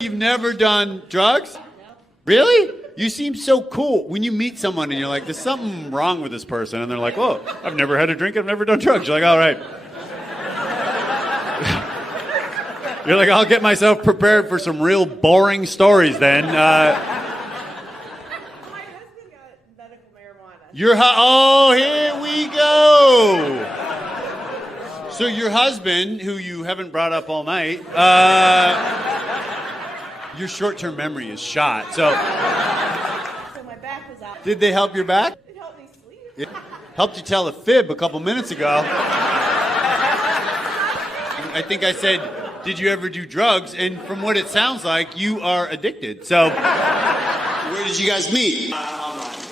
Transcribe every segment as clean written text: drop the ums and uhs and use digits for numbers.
You've never done drugs? Really? You seem so cool. When you meet someone and you're like, there's something wrong with this person, and they're like, oh, I've never had a drink, I've never done drugs. You're like, all right. You're like, I'll get myself prepared for some real boring stories then. My husband got medical marijuana. Oh, here we go. So your husband, who you haven't brought up all night, your short-term memory is shot. So my back was out. Did they help your back? It helped me sleep. It helped you tell a fib a couple minutes ago. I think I said, did you ever do drugs? And from what it sounds like, you are addicted. So where did you guys meet?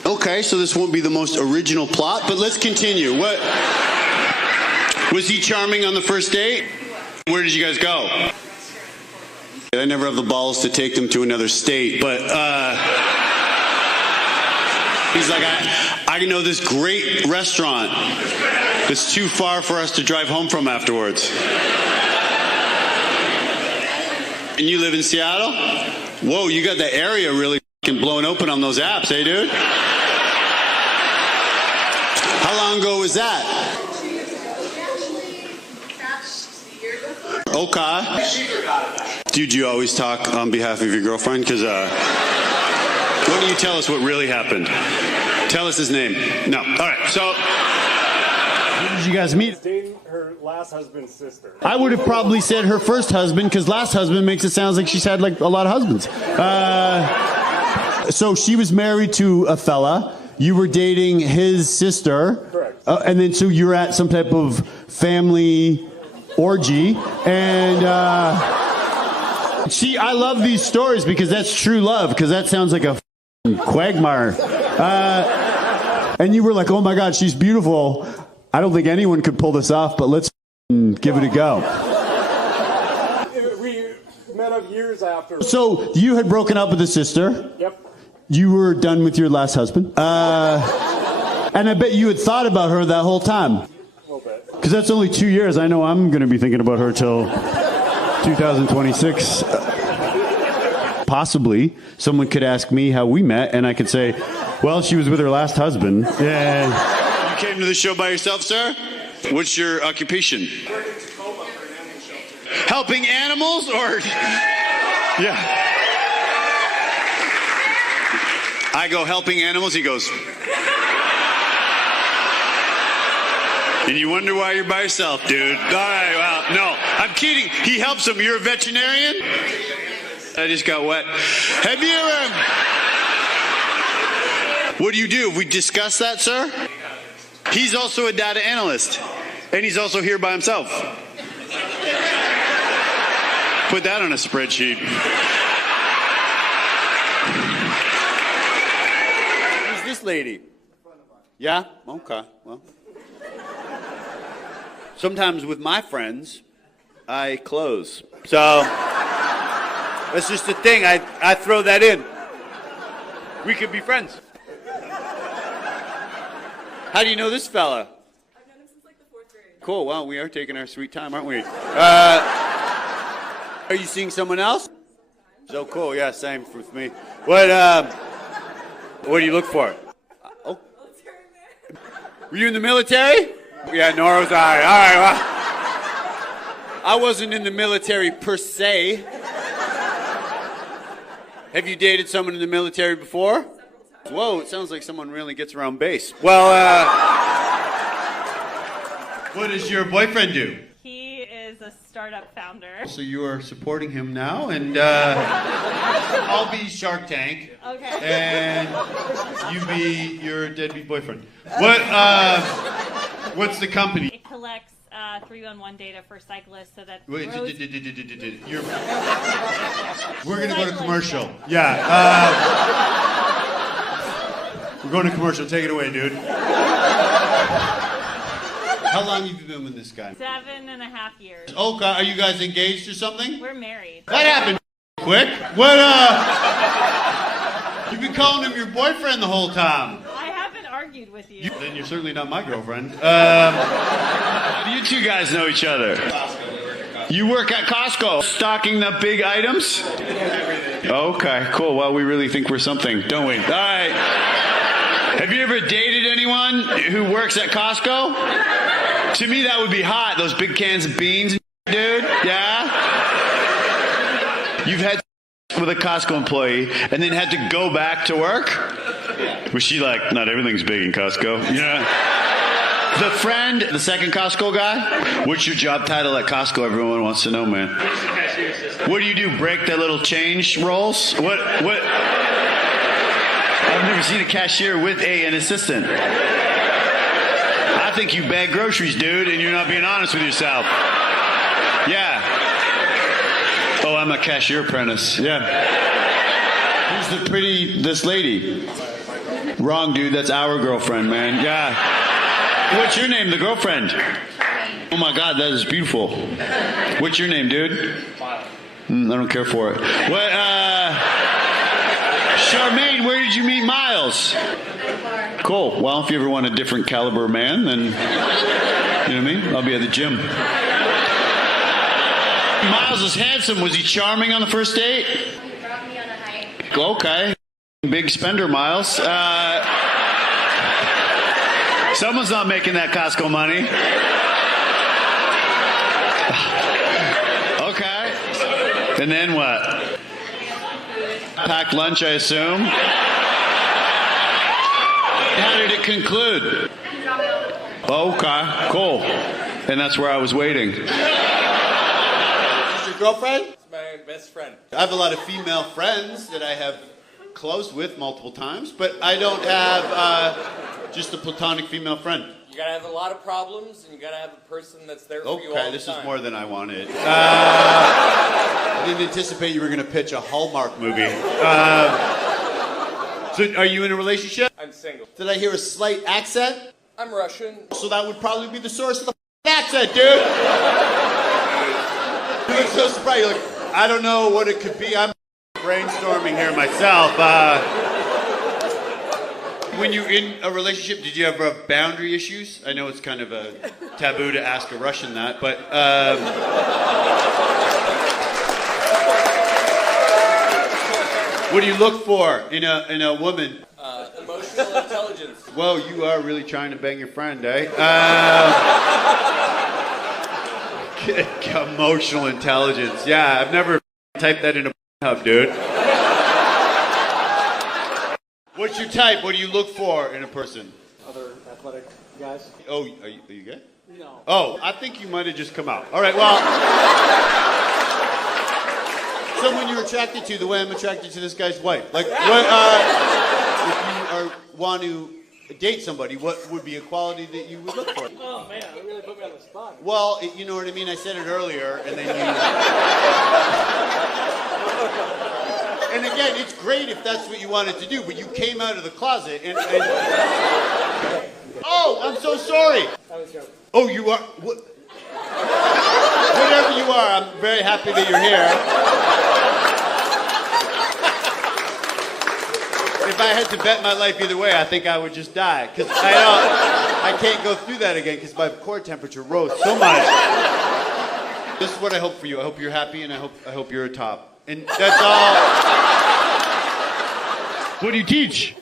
Okay, so this won't be the most original plot, but let's continue. What was he charming on the first date? Where did you guys go? I never have the balls to take them to another state, but he's like, I know this great restaurant that's too far for us to drive home from afterwards. And you live in Seattle? Whoa, you got the area really blown open on those apps, eh, dude? How long ago was that? Okay. Dude, you always talk on behalf of your girlfriend? Because, why don't you tell us what really happened? Tell us his name. No. All right, so who did you guys meet? Dating her last husband's sister. I would have probably said her first husband, because last husband makes it sound like she's had like a lot of husbands. So she was married to a fella. You were dating his sister. Correct. And then so you're at some type of family orgy. And I love these stories because that's true love, because that sounds like a quagmire. And you were like, oh my God, she's beautiful. I don't think anyone could pull this off, but let's give it a go. We met up years after. So you had broken up with the sister. Yep. You were done with your last husband. And I bet you had thought about her that whole time. A little bit. Because that's only 2 years. I know I'm going to be thinking about her till 2026. Possibly someone could ask me how we met, and I could say, well, she was with her last husband. Yeah. You came to the show by yourself, sir? What's your occupation? Helping animals, or? Yeah. I go, helping animals. He goes. And you wonder why you're by yourself, dude. All right, well, no. I'm kidding. He helps them. You're a veterinarian? I just got wet. Have you ever... What do you do? Have we discussed that, sir? He's also a data analyst. And he's also here by himself. Put that on a spreadsheet. Who's this lady? Yeah? Okay, well. Sometimes with my friends, I close. So, that's just a thing. I throw that in. We could be friends. How do you know this fella? I've known him since like the 4th grade. Cool. Well, we are taking our sweet time, aren't we? Are you seeing someone else? So cool. Yeah, same with me. What do you look for? Oh. Were you in the military? Yeah, nor was I. All right, well, I wasn't in the military per se. Have you dated someone in the military before? Whoa, it sounds like someone really gets around base. Well, what does your boyfriend do? He is a startup founder. So you are supporting him now, and I'll be Shark Tank. Okay. And you be your deadbeat boyfriend. What's the company? It collects 311 data for cyclists so that Wait, roads... we're going to go to commercial. Yeah. We're going to commercial. Take it away, dude. How long have you been with this guy? 7.5 years. Okay. Are you guys engaged or something? We're married. That happened quick. What, you've been calling him your boyfriend the whole time. I haven't argued with you. Then you're certainly not my girlfriend. You two guys know each other. You work at Costco, stocking the big items? Okay, cool. Well, we really think we're something, don't we? All right. Have you ever dated anyone who works at Costco? To me, that would be hot. Those big cans of beans, dude. Yeah? You've had with a Costco employee and then had to go back to work? Was she like, not everything's big in Costco? Yeah. The friend, the second Costco guy? What's your job title at Costco? Everyone wants to know, man. What do you do? Break the little change rolls? What? I've never seen a cashier with an assistant. I think you bag groceries, dude, and you're not being honest with yourself. Yeah. Oh, I'm a cashier apprentice. Yeah. Who's this lady? Wrong, dude. That's our girlfriend, man. Yeah. What's your name, the girlfriend? Oh my God, that is beautiful. What's your name, dude? I don't care for it. What, Charmaine, where did you meet Miles? Cool. Well, if you ever want a different caliber man, then, you know what I mean? I'll be at the gym. Miles is handsome. Was he charming on the first date? He brought me on a hike. Okay. Big spender, Miles. Someone's not making that Costco money. Okay. And then what? Packed lunch, I assume. How did it conclude? Okay, cool. And that's where I was waiting. Is this your girlfriend? It's my best friend. I have a lot of female friends that I have closed with multiple times, but I don't have just a platonic female friend. You gotta have a lot of problems, and you gotta have a person that's there for you all the time. Okay, this is more than I wanted. I didn't anticipate you were going to pitch a Hallmark movie. So, are you in a relationship? I'm single. Did I hear a slight accent? I'm Russian. So that would probably be the source of the accent, dude. You look so surprised. You're like, I don't know what it could be. I'm brainstorming here myself. When you're in a relationship, did you ever have boundary issues? I know it's kind of a taboo to ask a Russian that, but what do you look for in a woman? Emotional intelligence. Whoa, you are really trying to bang your friend, eh? Emotional intelligence. Yeah, I've never typed that in a hub, dude. What's your type? What do you look for in a person? Other athletic guys? Oh, are you gay? No. Oh, I think you might have just come out. All right, well, someone you're attracted to the way I'm attracted to this guy's wife. Like, what, if you want to date somebody, what would be a quality that you would look for? Oh, man, you really put me on the spot. Well, you know what I mean? I said it earlier, and then you... And again, it's great if that's what you wanted to do, but you came out of the closet and... Oh, I'm so sorry. I was joking. Oh, you are... What? Whatever you are, I'm very happy that you're here. If I had to bet my life either way, I think I would just die. Because I can't go through that again because my core temperature rose so much. This is what I hope for you. I hope you're happy and I hope you're a top. And that's all. What do you teach?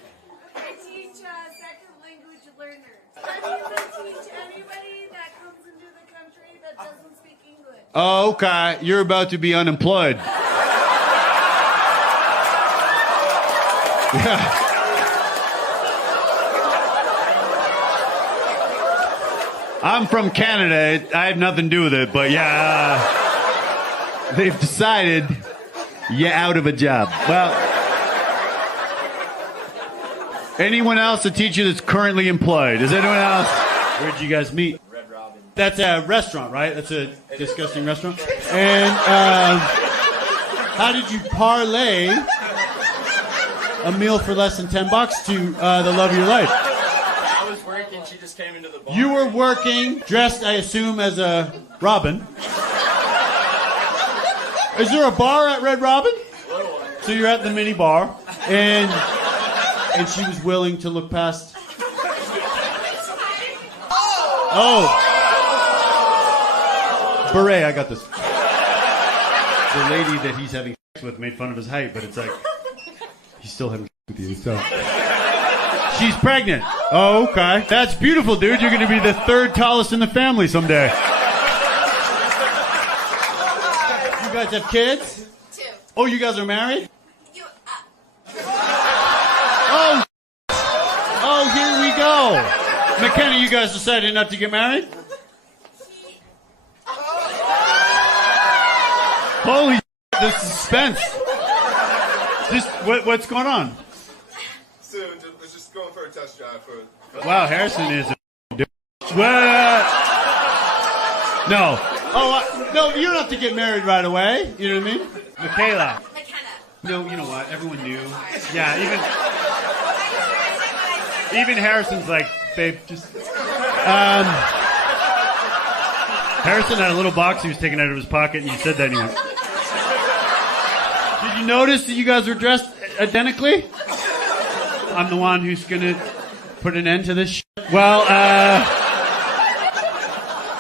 I teach second language learners. I'm going to teach anybody that comes into the country that doesn't speak English. Oh, okay. You're about to be unemployed. Yeah. I'm from Canada. I have nothing to do with it, but yeah, they've decided you're out of a job. Well, anyone else, a teacher that's currently employed? Is anyone else? Where'd you guys meet? Red Robin. That's a restaurant, right? That's a disgusting restaurant. And how did you parlay a meal for less than $10 to the love of your life? I was working, she just came into the bar. You were working, dressed, I assume, as a Robin. Is there a bar at Red Robin? So you're at the mini bar, and she was willing to look past. Oh, beret! I got this. the lady that he's having sex with made fun of his height, but it's like, he's still having sex with you, so. She's pregnant. Oh, okay. That's beautiful, dude. You're going to be the third tallest in the family someday. You guys have kids? 2. Oh, you guys are married? Oh, here we go. McKenna, you guys decided not to get married? Holy the suspense. What's going on? Soon, let's just going for a test drive for. Wow, Harrison is a dude. What? No. Oh, no, you don't have to get married right away. You know what I mean? Michaela. McKenna. No, you know what? Everyone knew. Yeah, even Harrison's like, babe, just... Harrison had a little box he was taking out of his pocket, and he said that, and he went... Did you notice that you guys were dressed identically? I'm the one who's gonna put an end to this shit. Well,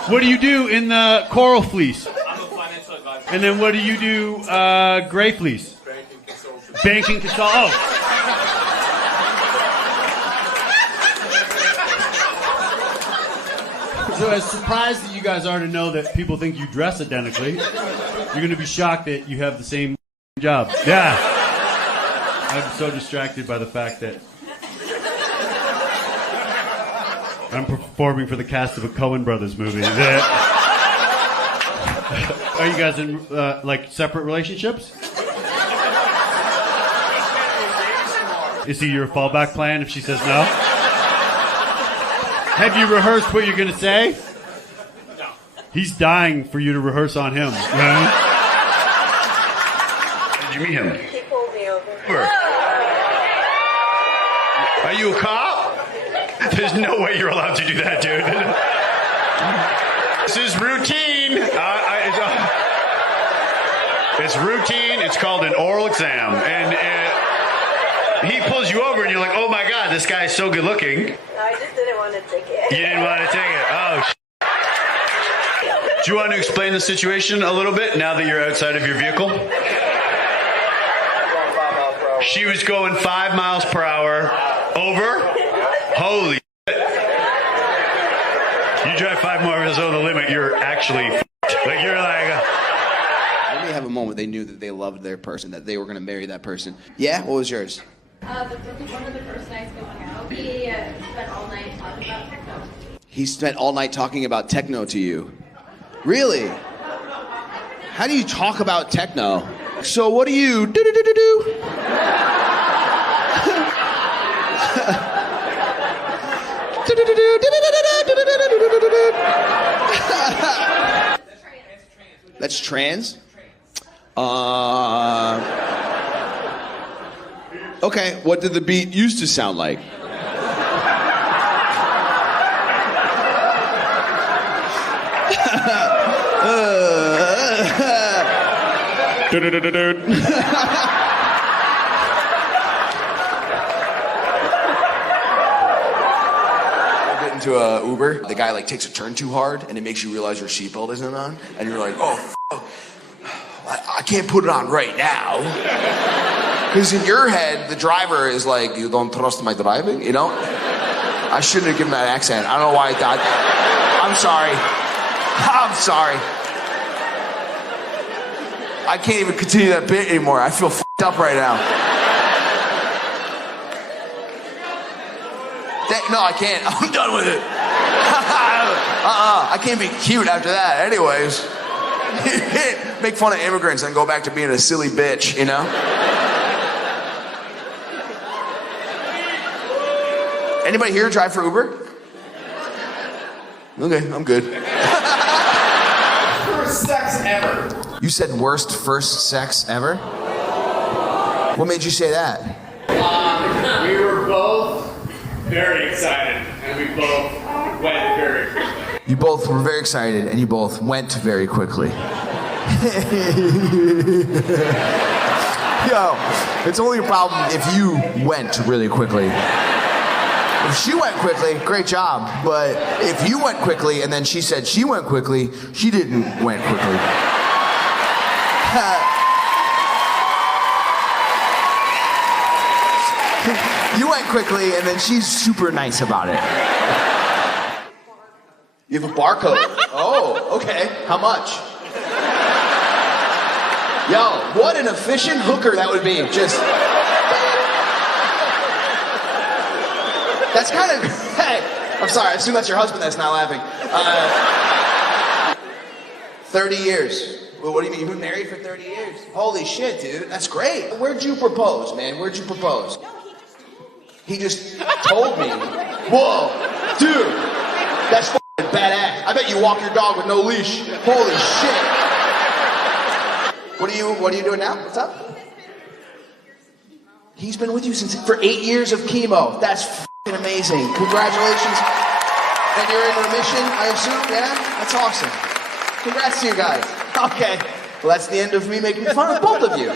what do you do in the coral fleece? I'm a financial advisor. And then what do you do, gray fleece? Banking consult. Oh. So as surprised that you guys are to know that people think you dress identically, you're going to be shocked that you have the same job. Yeah. I'm so distracted by the fact that I'm performing for the cast of a Coen Brothers movie. Are you guys in, like, separate relationships? Is he your fallback plan if she says no? Have you rehearsed what you're going to say? No. He's dying for you to rehearse on him. Right? Did you meet him? He pulled me over. Are you a cop? There's no way you're allowed to do that, dude. This is routine. It's routine. It's called an oral exam. And he pulls you over and you're like, oh my God, this guy is so good looking. I just didn't want to take it. You didn't want to take it. Oh, Do you want to explain the situation a little bit now that you're outside of your vehicle? She was going 5 miles per hour over. Holy shit. You drive 5 miles over the limit, you're actually like, you're like... When they have a moment, they knew that they loved their person, that they were going to marry that person. Yeah? What was yours? One of the first nights we hung out, he spent all night talking about techno. He spent all night talking about techno to you. Really? How do you talk about techno? So what do you do? That's trans? Okay, what did the beat used to sound like? Get into a Uber, the guy like takes a turn too hard and it makes you realize your seatbelt isn't on and you're like, oh, I can't put it on right now. Because in your head, the driver is like, you don't trust my driving, you know? I shouldn't have given that accent. I don't know why I thought that. I'm sorry. I'm sorry. I can't even continue that bit anymore. I feel f***ed up right now. No, I can't. I'm done with it. I can't be cute after that. Anyways. Make fun of immigrants and go back to being a silly bitch, you know? Anybody here drive for Uber? Okay, I'm good. Worst sex ever. You said worst first sex ever? What made you say that? We were both very excited, and we both went very quickly. You both were very excited, and you both went very quickly. Yo, it's only a problem if you went really quickly. If she went quickly, great job. But if you went quickly and then she said she went quickly, she didn't went quickly. You went quickly, and then she's super nice about it. You have a barcode. Oh, okay. How much? Yo, what an efficient hooker that would be. Just. That's kind of. Hey, I'm sorry. I assume that's your husband that's not laughing. 30 years. Well, what do you mean? You've been married for 30 years? Holy shit, dude. That's great. Where'd you propose, man? Where'd you propose? He just told me. Whoa, dude, that's f***ing badass. I bet you walk your dog with no leash. Holy shit. What are you doing now? What's up? He's been with you for 8 years of chemo. That's f***ing amazing. Congratulations. And you're in remission, I assume, yeah? That's awesome. Congrats to you guys. Okay. Well, that's the end of me making fun of both of you.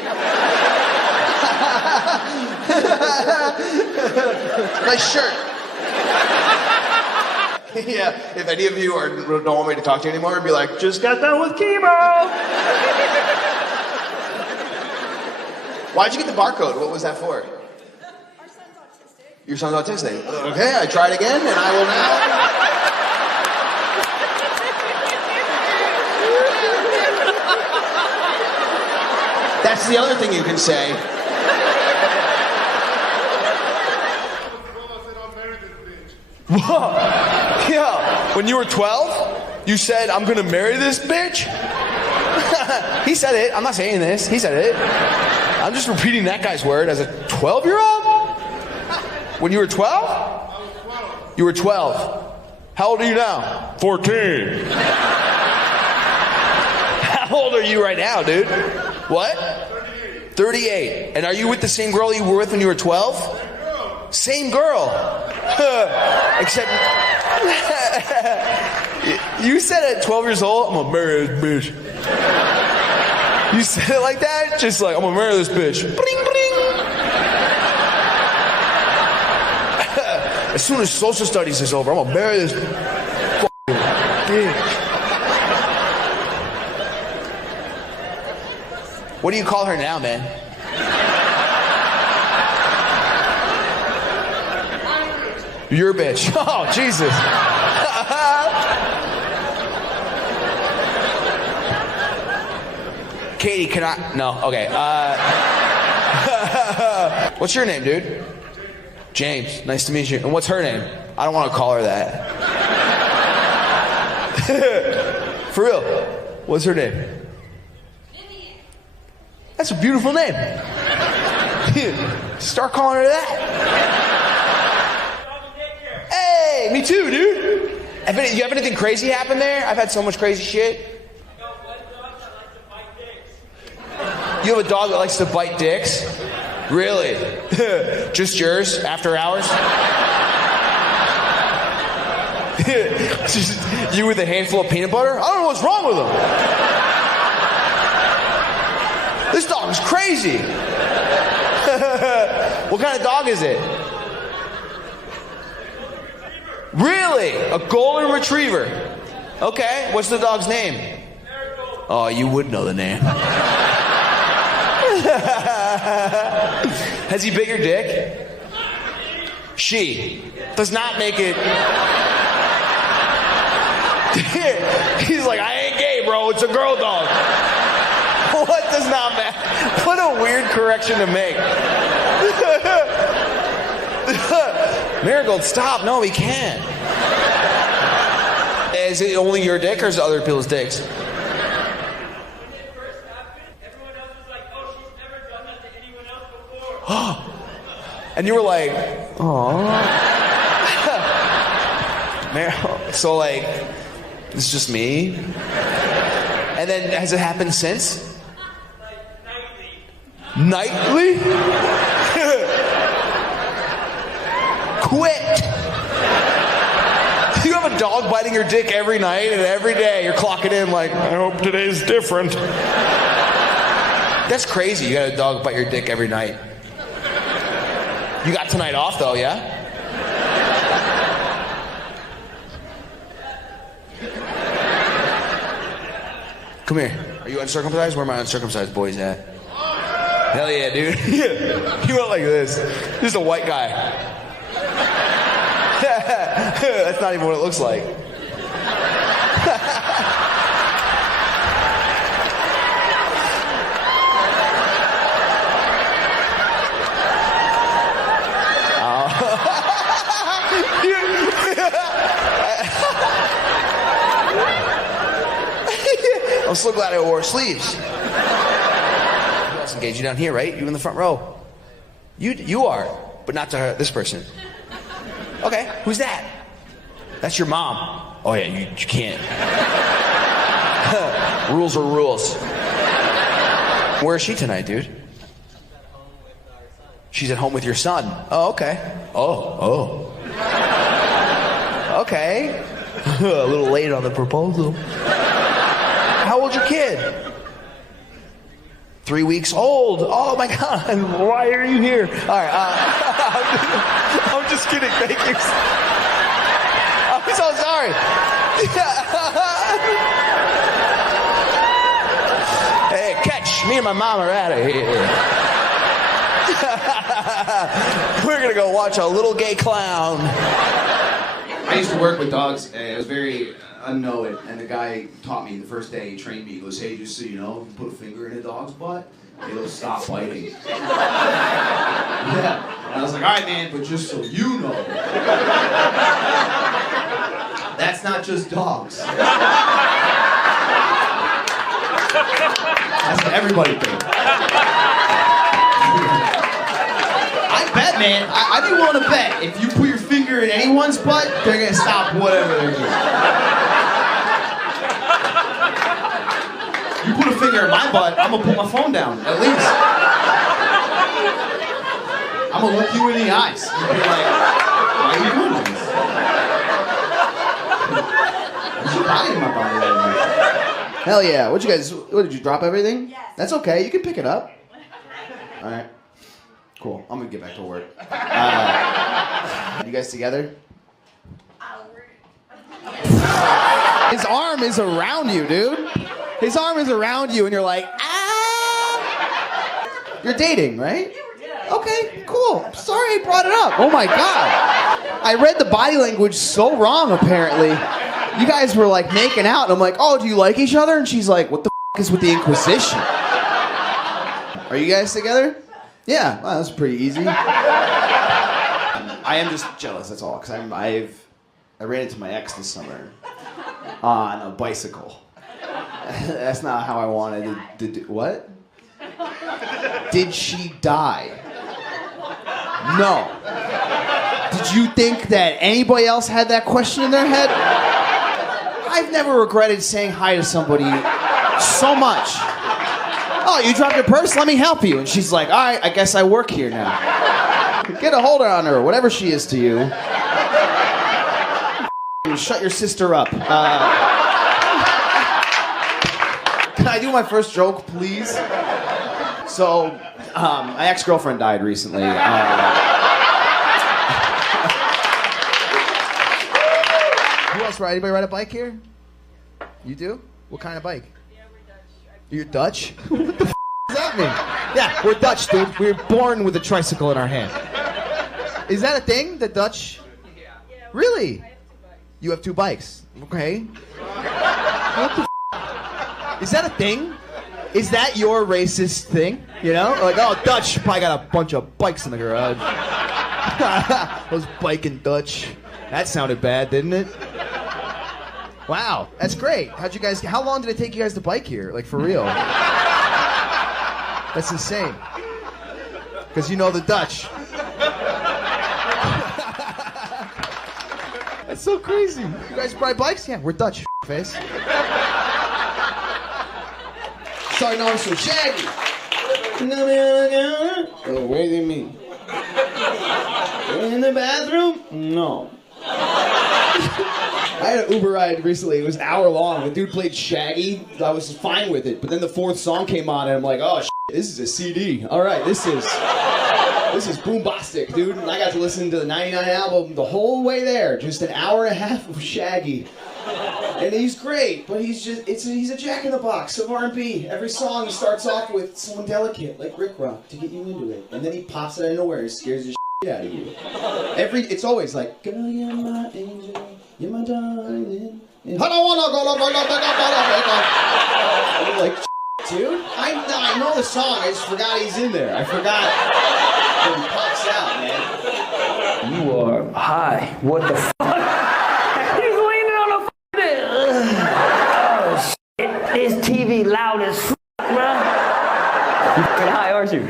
Nice shirt. Yeah, if any of you don't want me to talk to you anymore, be like, just got done with chemo. Why'd you get the barcode? What was that for? Our son's autistic. Your son's autistic. Okay, I tried again, and I will now. That's the other thing you can say. Whoa. Yeah. When you were 12, you said, I'm gonna marry this bitch? He said it. I'm not saying this. He said it. I'm just repeating that guy's word as a 12-year-old? When you were 12? I was 12. You were 12. How old are you now? 14. How old are you right now, dude? What? 38. And are you with the same girl you were with when you were 12? Same girl. Except you said at 12 years old, I'm gonna marry this bitch. You said it like that? Just like, I'm gonna marry this bitch. Bling, bling. As soon as social studies is over, I'm gonna marry this bitch. What do you call her now, man? Your bitch. Oh, Jesus. Katie, can I? No, okay. What's your name, dude? James. Nice to meet you. And what's her name? I don't want to call her that. For real. What's her name? That's a beautiful name. Start calling her that. Hey, me too, dude. You have anything crazy happen there? I've had so much crazy shit. You have a dog that likes to bite dicks? Really? Just yours after hours? Just you with a handful of peanut butter? I don't know what's wrong with him. This dog is crazy. What kind of dog is it? Really? A golden retriever. Okay, what's the dog's name? Oh, you would know the name. Has he bit your dick? She does not make it. He's like, I ain't gay, bro. It's a girl dog. What does not matter? What a weird correction to make. Marigold, stop. No, he can't. Is it only your dick or is it other people's dicks? When it first happened, everyone else was like, oh, she's never done that to anyone else before. And you were like, oh. So like, it's just me? And then has it happened since? Nightly? Quit! You have a dog biting your dick every night, and every day you're clocking in like, I hope today's different. That's crazy. You got a dog bite your dick every night. You got tonight off though, yeah? Come here. Are you uncircumcised? Where are my uncircumcised boys at? Hell yeah, dude. He went like this. Just a white guy. That's not even what it looks like. I'm so glad I wore sleeves. Who else engaged you down here, right? You in the front row. You are, but not to her, this person. Okay, who's that? That's your mom. Oh yeah, you can't. Rules are rules. Where is she tonight, dude? She's at home with your son. Oh, okay. Oh. Okay. A little late on the proposal. How old's your kid? 3 weeks old. Oh my God! Why are you here? All right. I'm just kidding. Thank you. I'm so sorry. Hey, catch! Me and my mom are out of here. We're gonna go watch a little gay clown. I used to work with dogs. It was very unknown, and the guy taught me the first day. He trained me. He goes, "Hey, just so you know, if you put a finger in a dog's butt, it'll stop biting." Yeah. And I was like, "All right, man, but just so you know, that's not just dogs. That's what everybody thinks." I bet, man. I'd be willing to bet if you put your finger in anyone's butt, they're gonna stop whatever they're doing. You put a finger in my butt, I'm gonna put my phone down, at least. I'm gonna look you in the eyes and be like, why are you doing this? There's a body in my body right now. Hell yeah. What did you drop everything? Yes. That's okay, you can pick it up. Alright. Cool. I'm gonna get back to work. You guys together? His arm is around you, dude. His arm is around you, and you're like, ah! You're dating, right? Okay, cool. Sorry I brought it up. Oh my God. I read the body language so wrong, apparently. You guys were like making out, and I'm like, oh, do you like each other? And she's like, what the f is with the Inquisition? Are you guys together? Yeah, well, that's pretty easy. I am just jealous, that's all, because I ran into my ex this summer on a bicycle. That's not how I wanted to do. What? Did she die? No. Did you think that anybody else had that question in their head? I've never regretted saying hi to somebody so much. Oh, you dropped your purse? Let me help you. And she's like, all right, I guess I work here now. Get a hold on her, whatever she is to you. Shut your sister up. Can I do my first joke, please? So, my ex-girlfriend died recently. Who else ride? Anybody ride a bike here? You do? What kind of bike? You're Dutch? What the f does that mean? Yeah, we're Dutch, dude. We were born with a tricycle in our hand. Is that a thing, the Dutch? Yeah. Really? You have 2 bikes. Okay. What the f? Is that a thing? Is that your racist thing? You know? Like, oh, Dutch probably got a bunch of bikes in the garage. Those biking Dutch. That sounded bad, didn't it? Wow, that's great. How long did it take you guys to bike here? Like, for real? That's insane. Because you know the Dutch. That's so crazy. You guys ride bikes? Yeah, we're Dutch, face. Sorry, no, I'm so shaggy. Oh, what do you mean? In the bathroom? No. I had an Uber ride recently. It was an hour long. The dude played Shaggy. I was fine with it. But then the 4th song came on, and I'm like, oh, this is a CD. All right, this is boombastic, dude. And I got to listen to the 99 album the whole way there. Just an hour and a half of Shaggy. And he's great, but he's a jack-in-the-box of R&B. Every song he starts off with someone delicate, like Rick Rock, to get you into it. And then he pops it out of nowhere and scares the shit out of you. It's always like, girl, you're my angel, you're my darling. And I don't wanna go, you're like, dude, I know the song, I just forgot he's in there. I forgot when he pops out, man. You are high. What the fuck? He's leaning on the oh, shit. This TV loud as fuck, bro. You fucking high, aren't you?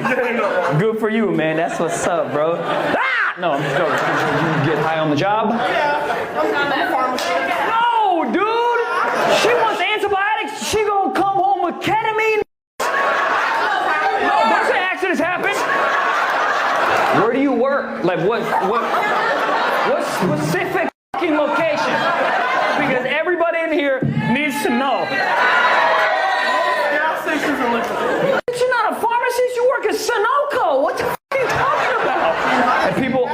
Good for you, man. That's what's up, bro. Ah! No, I'm just joking. You get high on the job? Yeah, I'm at a pharmacy. No, dude! She wants antibiotics. She gonna come home with ketamine. Don't say accidents happen. Where do you work? Like what specific fucking location? Because everybody in here needs to know. But you're not a pharmacist, you work at Sunoco. What the fuck are you talking about? And people,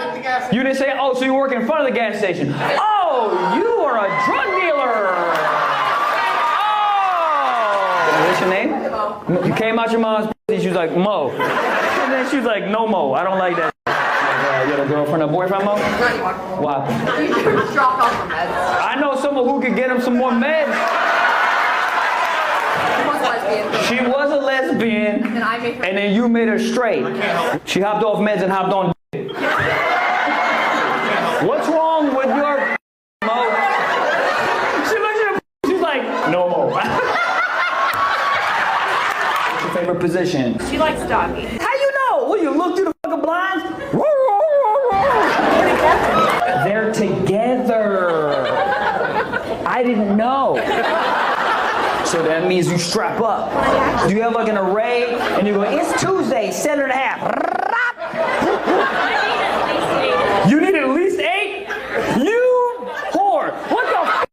you didn't say, oh, so you work in front of the gas station. Oh, you are a drug dealer. Oh. What's your name? Mo. You came out your mom's pussy, she was like, Mo. And then she was like, no Mo, I don't like that. You got a girlfriend or boyfriend, Mo? Why? You just dropped off the meds. I know someone who could get him some more meds. She was a lesbian. And I made her. And then you made her straight. She hopped off meds and hopped on. What's wrong with your Mo? She looks at her. She's like, no Mo. What's your favorite position? She likes doggy. How you know? Well, you look through the fucking blinds. They're together. I didn't know. So that means you strap up. Do you have like an array? And you go, it's Tuesday, 7.5. You need at least 8? You whore. What the fuck?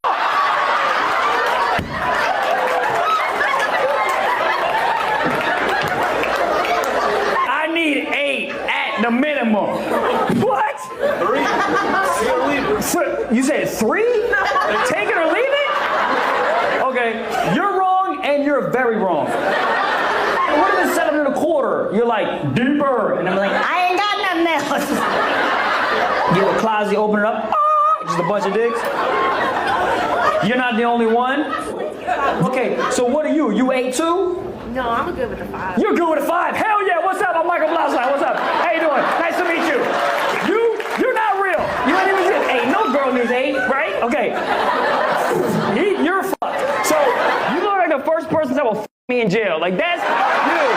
I need 8 at the minimum. What? 3. You said 3? Take it or leave it? Okay, you're wrong and you're very wrong. What if it's 7.25? You're like, deeper. And I'm like, I ain't got nothing else. Get a closet, open it up. Just a bunch of dicks. You're not the only one. Okay, so what are you? You 8 too? No, I'm good with the 5. You're good with a 5. Hell yeah, what's up? I'm Michael Blaustein. What's up? How you doing? Nice to meet you. You're not real. You ain't even said 8. No girl needs 8, right? Okay. You're fucked. So you look like the first person that will fuck me in jail. Like that's you.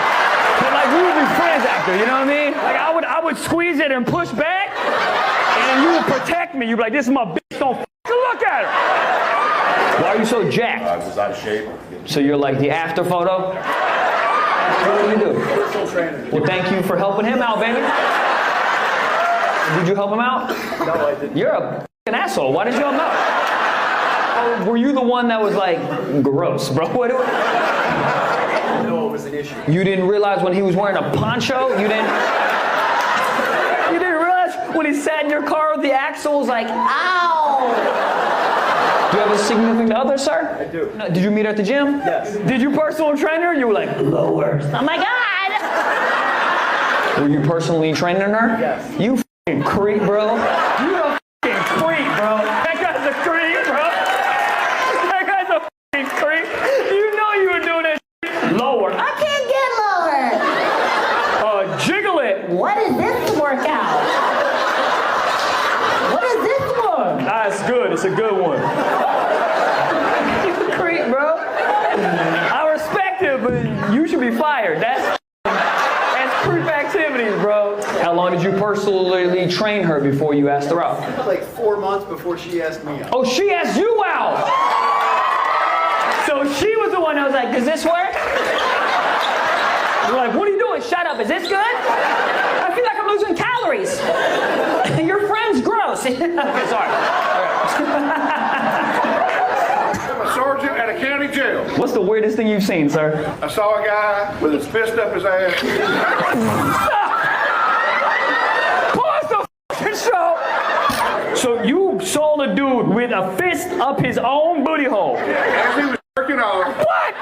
But like we would be friends after, you know what I mean? Like I would squeeze it and push back, and you would protect me. You'd be like, this is my bitch, don't look at her. Why are you so jacked? I was out of shape. So you're like the after photo? What do you do? Personal trainer. Well, thank you for helping him out, baby. Did you help him out? No, I didn't. You're a f***ing asshole. Why did you help him out? Oh, were you the one that was like, gross, bro? What? No, it was an issue. You didn't realize when he was wearing a poncho? You didn't realize when he sat in your car with the axle was like, ow! Do you have a significant other, sir? I do. No, did you meet her at the gym? Yes. Did you personal train her? You were like, lower. Oh my God! Were you personally training her? Yes. You f***ing creep, bro. You a f***ing creep, bro. That guy's a creep, bro. That guy's a f***ing creep. You know you were doing that shit. Lower. I can't get lower. Jiggle it. What is this workout? What is this one? That's good. It's a good one. You a creep, bro. I respect it, but you should be fired. That's creep activities, bro. How long did you personally train her before you asked her out? Like 4 months before she asked me out. Oh, she asked you out. So she was the one that was like, does this work? You're like, what are you doing? Shut up. Is this good? I feel like I'm losing calories. Your friend's gross. Okay, sorry. I'm a sergeant at a county jail. What's the weirdest thing you've seen, sir? I saw a guy with his fist up his ass. Pause the f***ing show. So you saw the dude with a fist up his own fucking booty hole. As he was jerking off. What?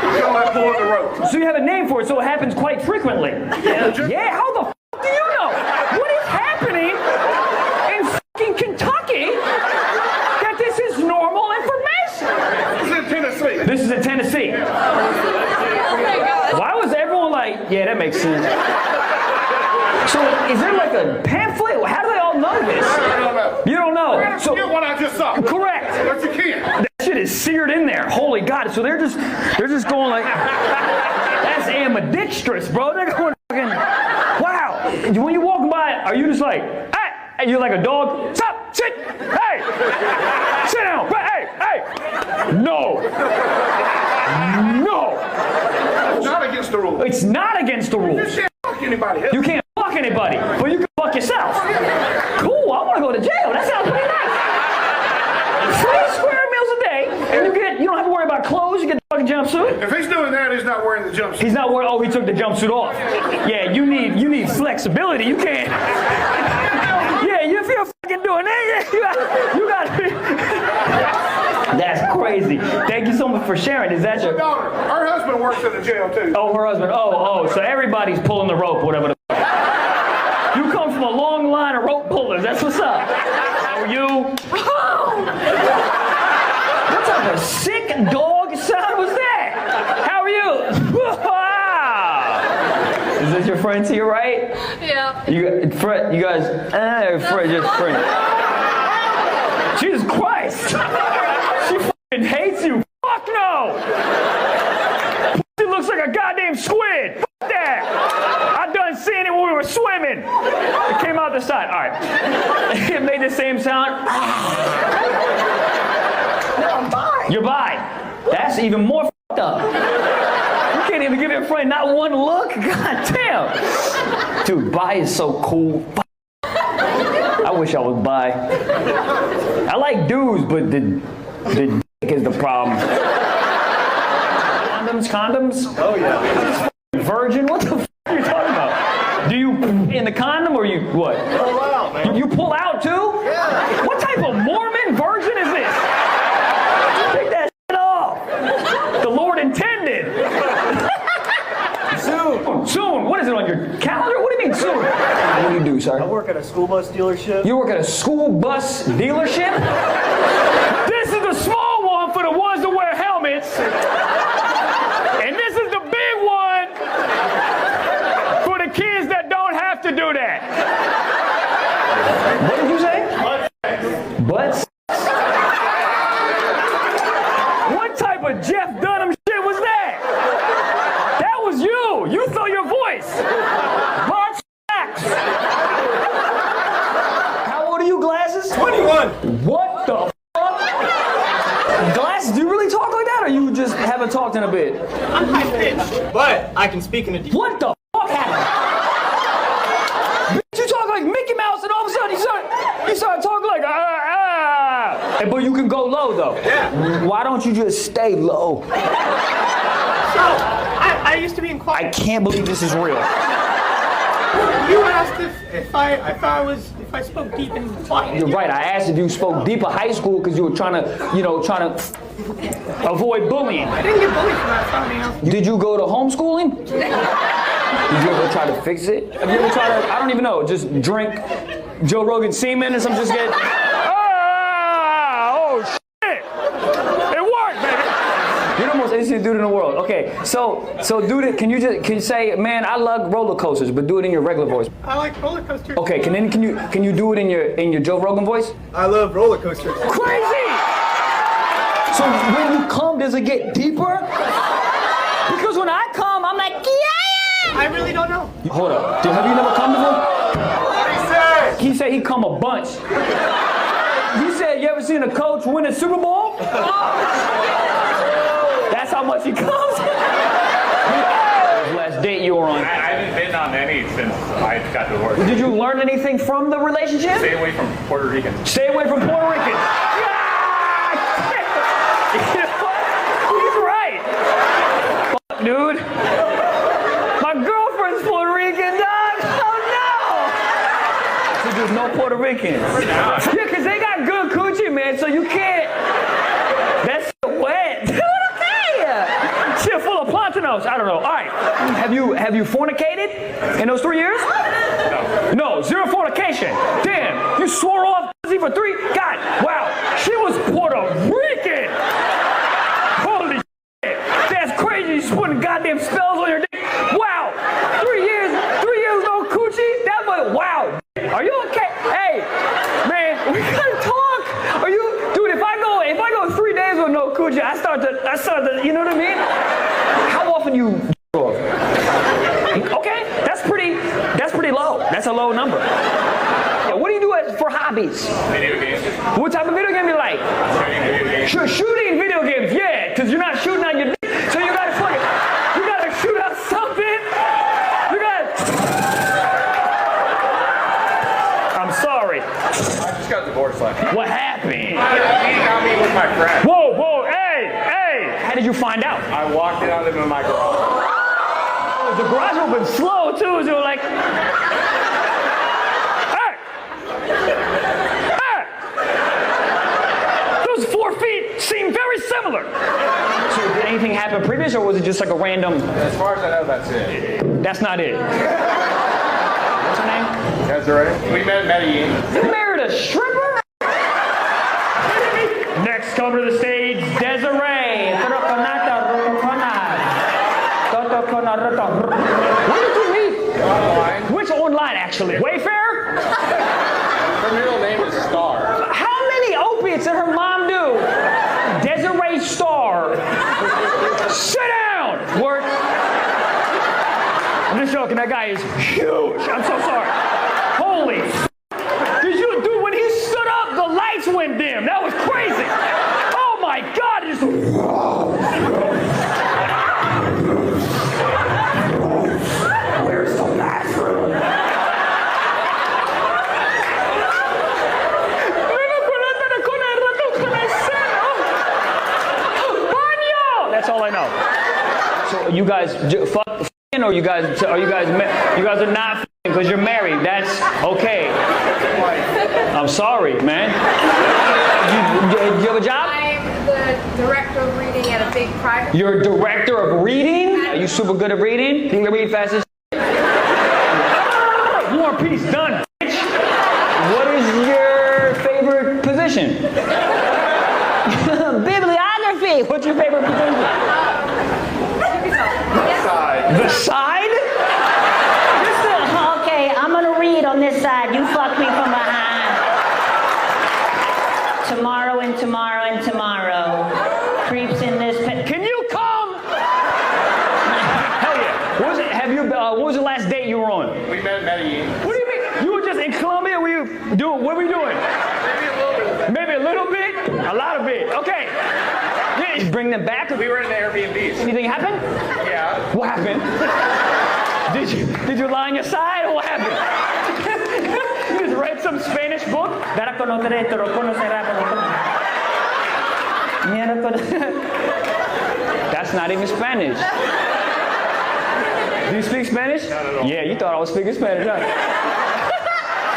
He let pull the rope. So you have a name for it, so it happens quite frequently. Yeah, how the f do you know? What is happening in fucking Kentucky that this is normal information? This is in Tennessee. This is in Tennessee. Oh my God. Why was everyone like, yeah, that makes sense. So is there like a pamphlet? How do they all know this? I don't know. You don't know. So get what I just saw. Correct. But you can't. That shit is seared in there. Holy God. So they're just going like, that's ambidextrous, bro. They're going fucking, wow. When you walk by, are you just like, hey, you're like a dog? Stop, sit, hey, sit down, hey, hey. No. No. It's not against the rules. It's not against the rules. You can't fuck anybody else. You can't fuck anybody, but you can fuck yourself. Cool, I want to go to jail. That sounds pretty nice. 3 square meals a day, and you don't have to worry about clothes. You get the fucking jumpsuit. If he's doing that, he's not wearing the jumpsuit. He's not wearing. Oh, he took the jumpsuit off. Yeah, you need flexibility. You can't. Yeah, if you're fucking doing that, you got. That's crazy. Thank you so much for sharing. Is that your daughter? Her husband works in the jail too. Oh, her husband. Oh. So everybody's pulling the rope, whatever. You come from a long line of rope pullers. That's what's up. How are you? What type of sick dog sound was that? How are you? Is this your friend to your right? Yeah. You guys, just friends. Jesus Christ! She fucking hates you. Fuck no! She looks like a goddamn squid. Fuck that! I done seen it when we were swimming. It came out the side. All right. It made the same sound. No, I'm bi. You're bi. That's even more fucked up. You can't even give your friend not one look. God damn. Dude, bi is so cool. I wish I was bi. I like dudes, but the dick is the problem. Condoms? Oh, yeah. Virgin? What the f are you talking about? Do you in the condom or you what? Pull out, man. You pull out too? Yeah. What type of Mormon virgin is this? Take that shit off. The Lord intended. Soon. What is it on your calendar? What do you mean soon? What do you do, sir? I work at a school bus dealership. You work at a school bus dealership? This is the small one for the ones that wear helmets. And this is the big one for the kids that don't have to do that. What did you say? Butts? What type of Jeff Dunham shit was that? That was you. You throw your voice. Butt snacks. How old are you, Glasses? 21. What the fuck? Glasses, do you really talk like that, or you just haven't talked in a bit? I'm high pitched, but I can speak in a deep. What the fuck happened? Bitch, you talk like Mickey Mouse, and all of a sudden you start talking like Hey, but you can go low though. Yeah. Why don't you just stay low? So, I used to be in choir. I can't believe this is real. You asked if I spoke deep in choir. You're right. I asked if you spoke deep in high school because you were trying to avoid bullying. I didn't get bullied for that. Something else. Did you go to homeschooling? Did you ever try to fix it? Have you ever tried to, I don't even know, just drink Joe Rogan semen and some just get, oh shit! It worked, baby! You're the most innocent dude in the world. Okay, so dude, can you say, man, I love roller coasters, but do it in your regular voice. I like roller coasters. Okay, can you do it in your Joe Rogan voice? I love roller coasters. Crazy! So when you come, does it get deeper? Because when I come, I'm like, yeah! I really don't know. Hold up. Have you never come before? What did he say? He said he come a bunch. You said you ever seen a coach win a Super Bowl? That's how much he comes? Last date you were on. I haven't been on any since I got divorced. Did you learn anything from the relationship? Stay away from Puerto Ricans. Stay away from Puerto Ricans. You know what? He's right. Fuck, dude. My girlfriend's Puerto Rican, dog. Oh no. So there's no Puerto Ricans. Yeah, because they got good coochie, man. So you can't. else? I don't know. All right. Have you fornicated in those 3 years? No, zero fornication. Damn, you swore off pussy for 3? God, wow. She was Puerto Rican. Holy shit. That's crazy. She's putting goddamn spells on your dick. Wow. 3 years no coochie? That was, wow. Are you okay? Hey, man, we gotta talk. Are you, dude, if I go 3 days with no coochie, I start to, you know what I mean? How often you off? Okay, that's pretty low. That's a low number. Yeah, what do you do for hobbies? Video games. What type of video game you like? Shooting video games, yeah, because you're not shooting on your dick, so you gotta shoot out something. I'm sorry. I just got divorced last year. What happened? He got me with my friend. Whoa, hey! How did you find out? I walked in on them in my garage. Oh, the garage opened slow too, so like, hey! Those 4 feet seem very similar. So did anything happen previous, or was it just like a random? As far as I know, that's it. That's not it. What's her name? Desiree. We met in Medellin. You married a stripper? Next, come to the stage, Desiree. Where did you meet? Online. Which online, actually? Wayfair? Her middle name is Star. How many opiates did her mom do? Desiree Star. Sit down! Work. I'm just joking, that guy is huge. I'm so sorry. Holy did you do when he stood up, the lights went dim. That was crazy. Oh my God, it's where's the bathroom? That's all I know. So you guys fucking, or you guys are not fucking because you're married. That's okay. I'm sorry, man. Do you have a job? I'm the director of reading at a big private. You're a director of reading? Are you super good at reading? Can you read fast as War and Peace, done, bitch. What is your favorite position? Bibliography. What's your favorite position? The side? Okay, I'm gonna read on this side. You fuck me from behind. Tomorrow and tomorrow and tomorrow. Creeps in this pit. Can you come? Hell yeah. What was the last date you were on? We met in Medellin. What do you mean? You were just in Colombia? What were you doing? Maybe a little bit? A lot of it. Okay. Yeah, you bring them back? We were in the Airbnbs. Anything happen? Yeah. What happened? Did you lie on your side, or what happened? You just read some Spanish book? That's not even Spanish. Do you speak Spanish? Not at all. Yeah, you thought I was speaking Spanish, huh?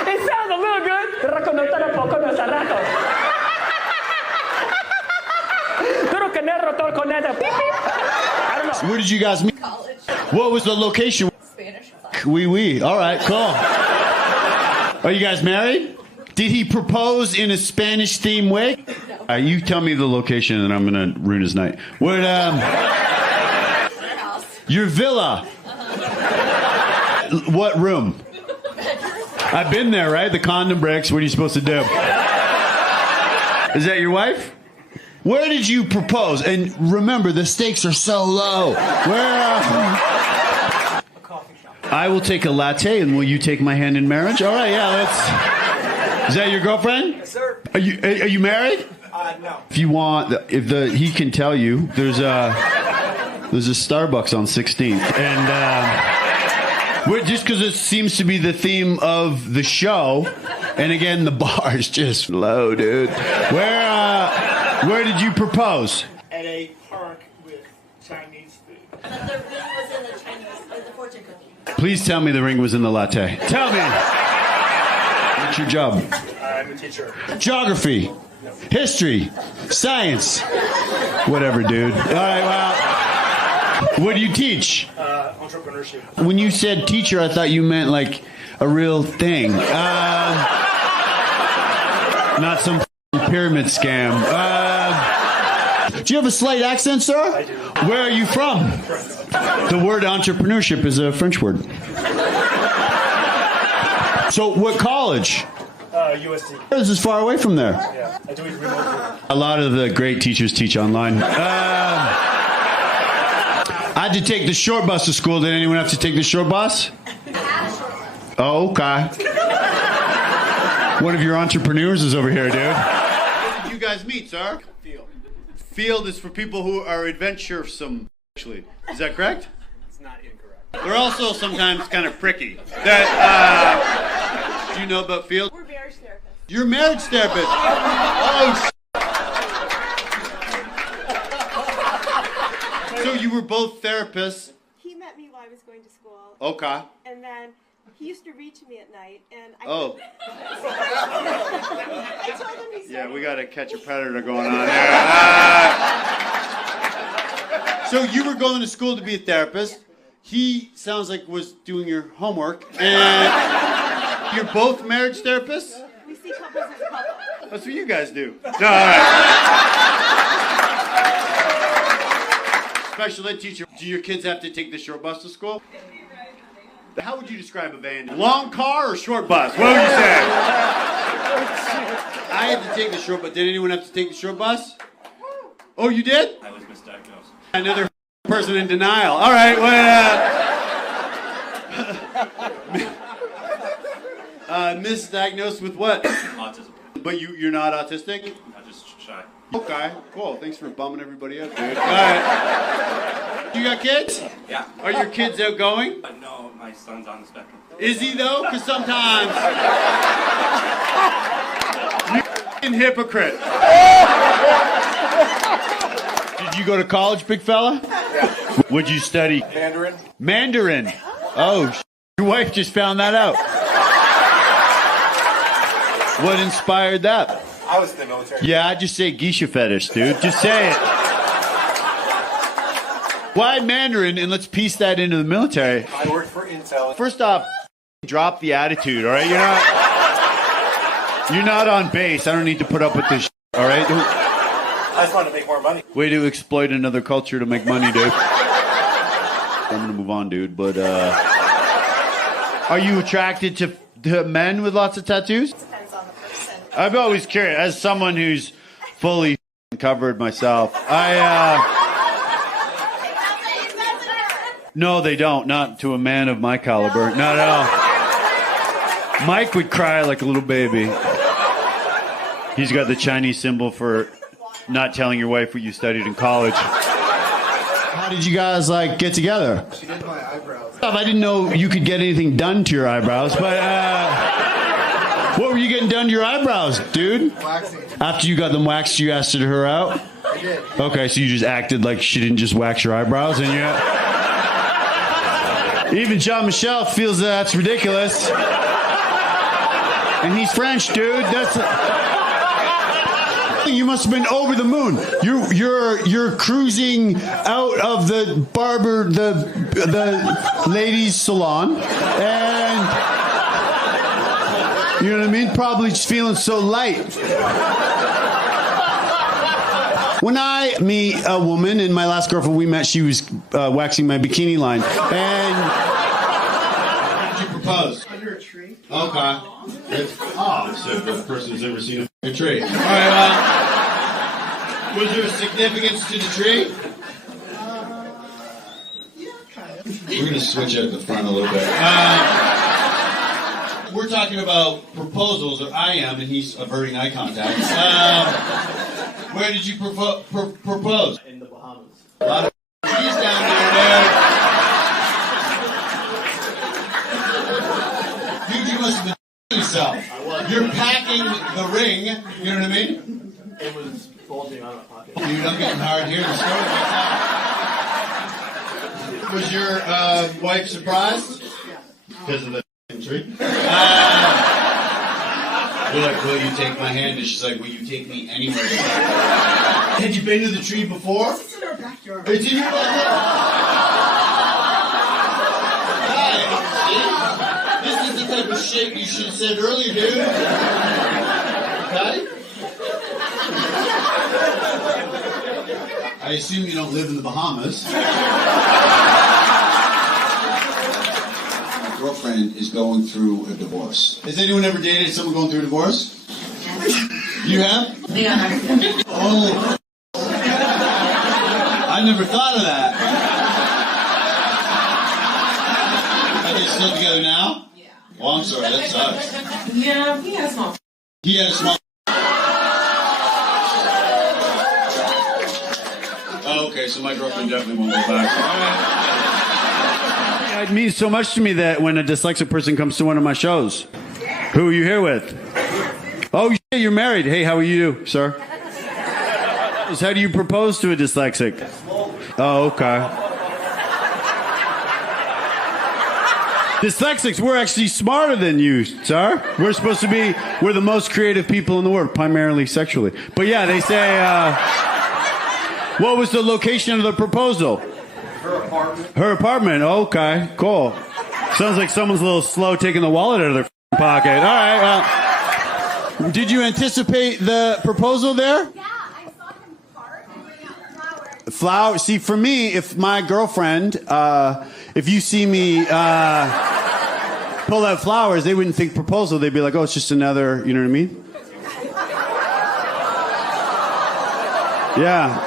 It sounds a little good. I don't know. Where did you guys meet? College. What was the location? Spanish. Oui. All right, cool. Are you guys married? Did he propose in a Spanish-themed way? No. You tell me the location, and I'm gonna ruin his night. What? Your villa. What room? I've been there, right? The condom breaks. What are you supposed to do? Is that your wife? Where did you propose? And remember, the stakes are so low. Where? I will take a latte, and will you take my hand in marriage? All right, yeah, let's. Is that your girlfriend? Yes, sir. Are you married? No. If you want, he can tell you. There's a Starbucks on 16th, and just because it seems to be the theme of the show, and again, the bar is just low, dude. Where did you propose? At a park with Chinese food. The ring was in the fortune cookie. Please tell me the ring was in the latte. Tell me. What's your job? I'm a teacher. Geography. History. Science. Whatever, dude. All right, well. What do you teach? Entrepreneurship. When you said teacher, I thought you meant like a real thing. Not some pyramid scam. Do you have a slight accent, sir? I do. Where are you from? The word entrepreneurship is a French word. So what college? USC. This is far away from there. Yeah, I do it remotely. A lot of the great teachers teach online. I had to take the short bus to school. Did anyone have to take the short bus? Oh, okay. One of your entrepreneurs is over here, dude. Where did you guys meet, sir? Field. Field is for people who are adventuresome, actually. Is that correct? It's not incorrect. They're also sometimes kind of pricky. Do you know about Field? We're marriage therapists. You're a marriage therapist. Oh, so you were both therapists. He met me while I was going to school. Okay. And then he used to read to me at night, and I I told him he said, Yeah, we got to catch a predator going on here. So you were going to school to be a therapist. He sounds like was doing your homework. And you're both marriage therapists? we see couples as a couple. That's what you guys do. No, all right. Special ed teacher. Do your kids have to take the short bus to school? How would you describe a van? Long car or short bus? What would you say? I had to take the short bus. Did anyone have to take the short bus? Oh, you did? I was misdiagnosed. Another person in denial. All right. Misdiagnosed with what? Autism. But you're not autistic? I'm just shy. Okay, cool. Thanks for bumming everybody up, dude. All right. You got kids? Yeah. Are your kids outgoing? No, my son's on the spectrum. Is he though? Because sometimes you're a hypocrite. Did you go to college, big fella? Yeah. What'd you study? Mandarin. Mandarin. Oh, your wife just found that out. What inspired that? I was in the military. Yeah, I just say geisha fetish, dude. Just say it. Why Mandarin? And let's piece that into the military. I worked for Intel. First off, drop the attitude, all right? You're not on base. I don't need to put up with this shit, all right? I just wanted to make more money. Way to exploit another culture to make money, dude. I'm gonna move on, dude. But are you attracted to men with lots of tattoos? Depends on the person. I'm always curious. As someone who's fully covered myself, No, they don't. Not to a man of my caliber. Not at all. Mike would cry like a little baby. He's got the Chinese symbol for not telling your wife what you studied in college. How did you guys get together? She did my eyebrows. I didn't know you could get anything done to your eyebrows, but what were you getting done to your eyebrows, dude? Waxing. After you got them waxed, you asked her out? I did. Okay, so you just acted like she didn't just wax your eyebrows, and even Jean-Michel feels that's ridiculous. And he's French, dude. You must have been over the moon. You're cruising out of the barber, the ladies' salon, and you know what I mean? Probably just feeling so light. When I meet a woman, and my last girlfriend we met, she was waxing my bikini line. And how did you propose? Under a tree. Okay. It's odd, so if the person's ever seen a tree. All right, was there significance to the tree? Yeah, kind of. We're going to switch out the front a little bit. We're talking about proposals, or I am, and he's averting eye contact. Where did you propose? In the Bahamas. A lot of trees down there, dude. Dude, you must have been yourself. I was. You're packing the ring, you know what I mean? It was bulging out of my pocket. Dude, I'm getting hard here. Was your wife surprised? Because of the tree? You're like, will you take my hand? And she's like, will you take me anywhere? Had you been to the tree before? It's in our backyard. It's in your backyard? shit you should have said earlier, dude. Okay? I assume you don't live in the Bahamas. My girlfriend is going through a divorce. Has anyone ever dated someone going through a divorce? You have? Yeah. Oh. I never thought of that. Are they still together now? Yeah. Oh, I'm sorry, that sucks. Yeah, he had a small. He had a small. Oh, okay, so my girlfriend definitely won't go back. It means so much to me that when a dyslexic person comes to one of my shows. Who are you here with? Oh, shit, you're married. Hey, how are you, sir? How do you propose to a dyslexic? Oh, okay. Dyslexics, we're actually smarter than you, sir. We're supposed to be, we're the most creative people in the world, primarily sexually. But yeah, they say, what was the location of the proposal? Her apartment. Her apartment, okay, cool. Sounds like someone's a little slow taking the wallet out of their pocket. All right, well. Did you anticipate the proposal there? Yeah, I saw him park and bring out flowers. Flowers. See, for me, if my girlfriend, if you see me pull out flowers, they wouldn't think proposal. They'd be like, oh, it's just another, you know what I mean? Yeah.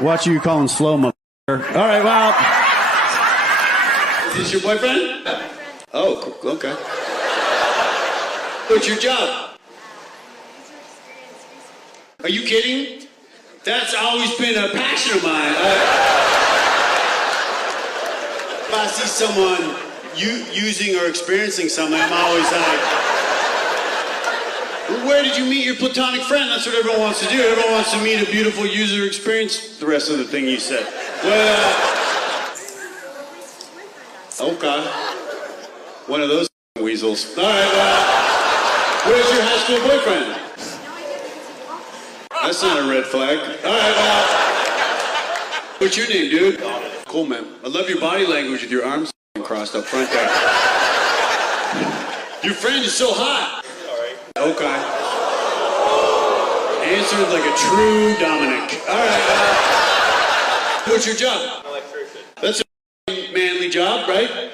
Watch you calling slow, motherfucker. All right, well. Is this your boyfriend? Oh, cool. Okay. What's your job? Are you kidding? That's always been a passion of mine. If I see someone using or experiencing something, I'm always like, where did you meet your platonic friend? That's what everyone wants to do. Everyone wants to meet a beautiful user experience. The rest of the thing you said. Well, okay. One of those weasels. All right, where's your high school boyfriend? That's not a red flag. All right, well. What's your name, dude? Cool, man. I love your body language with your arms crossed up front there. Your friend is so hot. Okay. Answered like a true Dominic. All right. What's your job? Electrician. That's a manly job, right?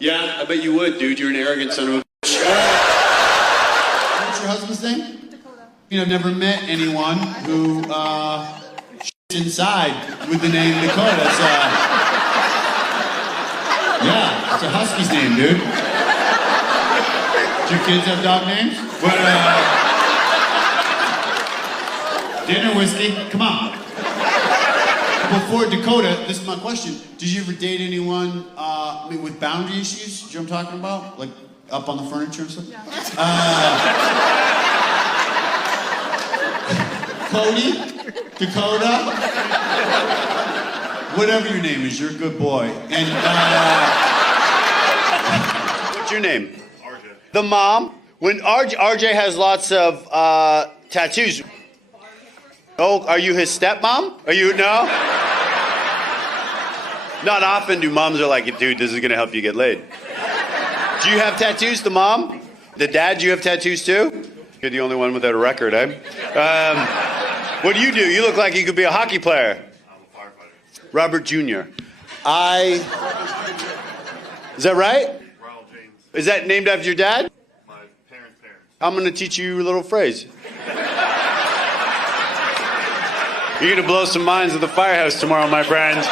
Yeah, I bet you would, dude. You're an arrogant son of a bitch. All right. What's your husband's name? You know, I've never met anyone who shits inside with the name Dakota. Yeah, it's a husky's name, dude. Do your kids have dog names? What, dinner whiskey? Come on. Before Dakota, this is my question. Did you ever date anyone with boundary issues? Do you know what I'm talking about? Like up on the furniture and stuff? Cody, Dakota, whatever your name is, you're a good boy. And what's your name? RJ. The mom. When RJ has lots of tattoos. Oh, are you his stepmom? Are you no? Not often do moms are like, dude, this is gonna help you get laid. Do you have tattoos? The mom, the dad. Do you have tattoos too? You're the only one without a record, eh? What do? You look like you could be a hockey player. I'm a firefighter. Robert Jr. Is that right? Ronald James. Is that named after your dad? My parents' parents. I'm going to teach you a little phrase. You're going to blow some minds at the firehouse tomorrow, my friend.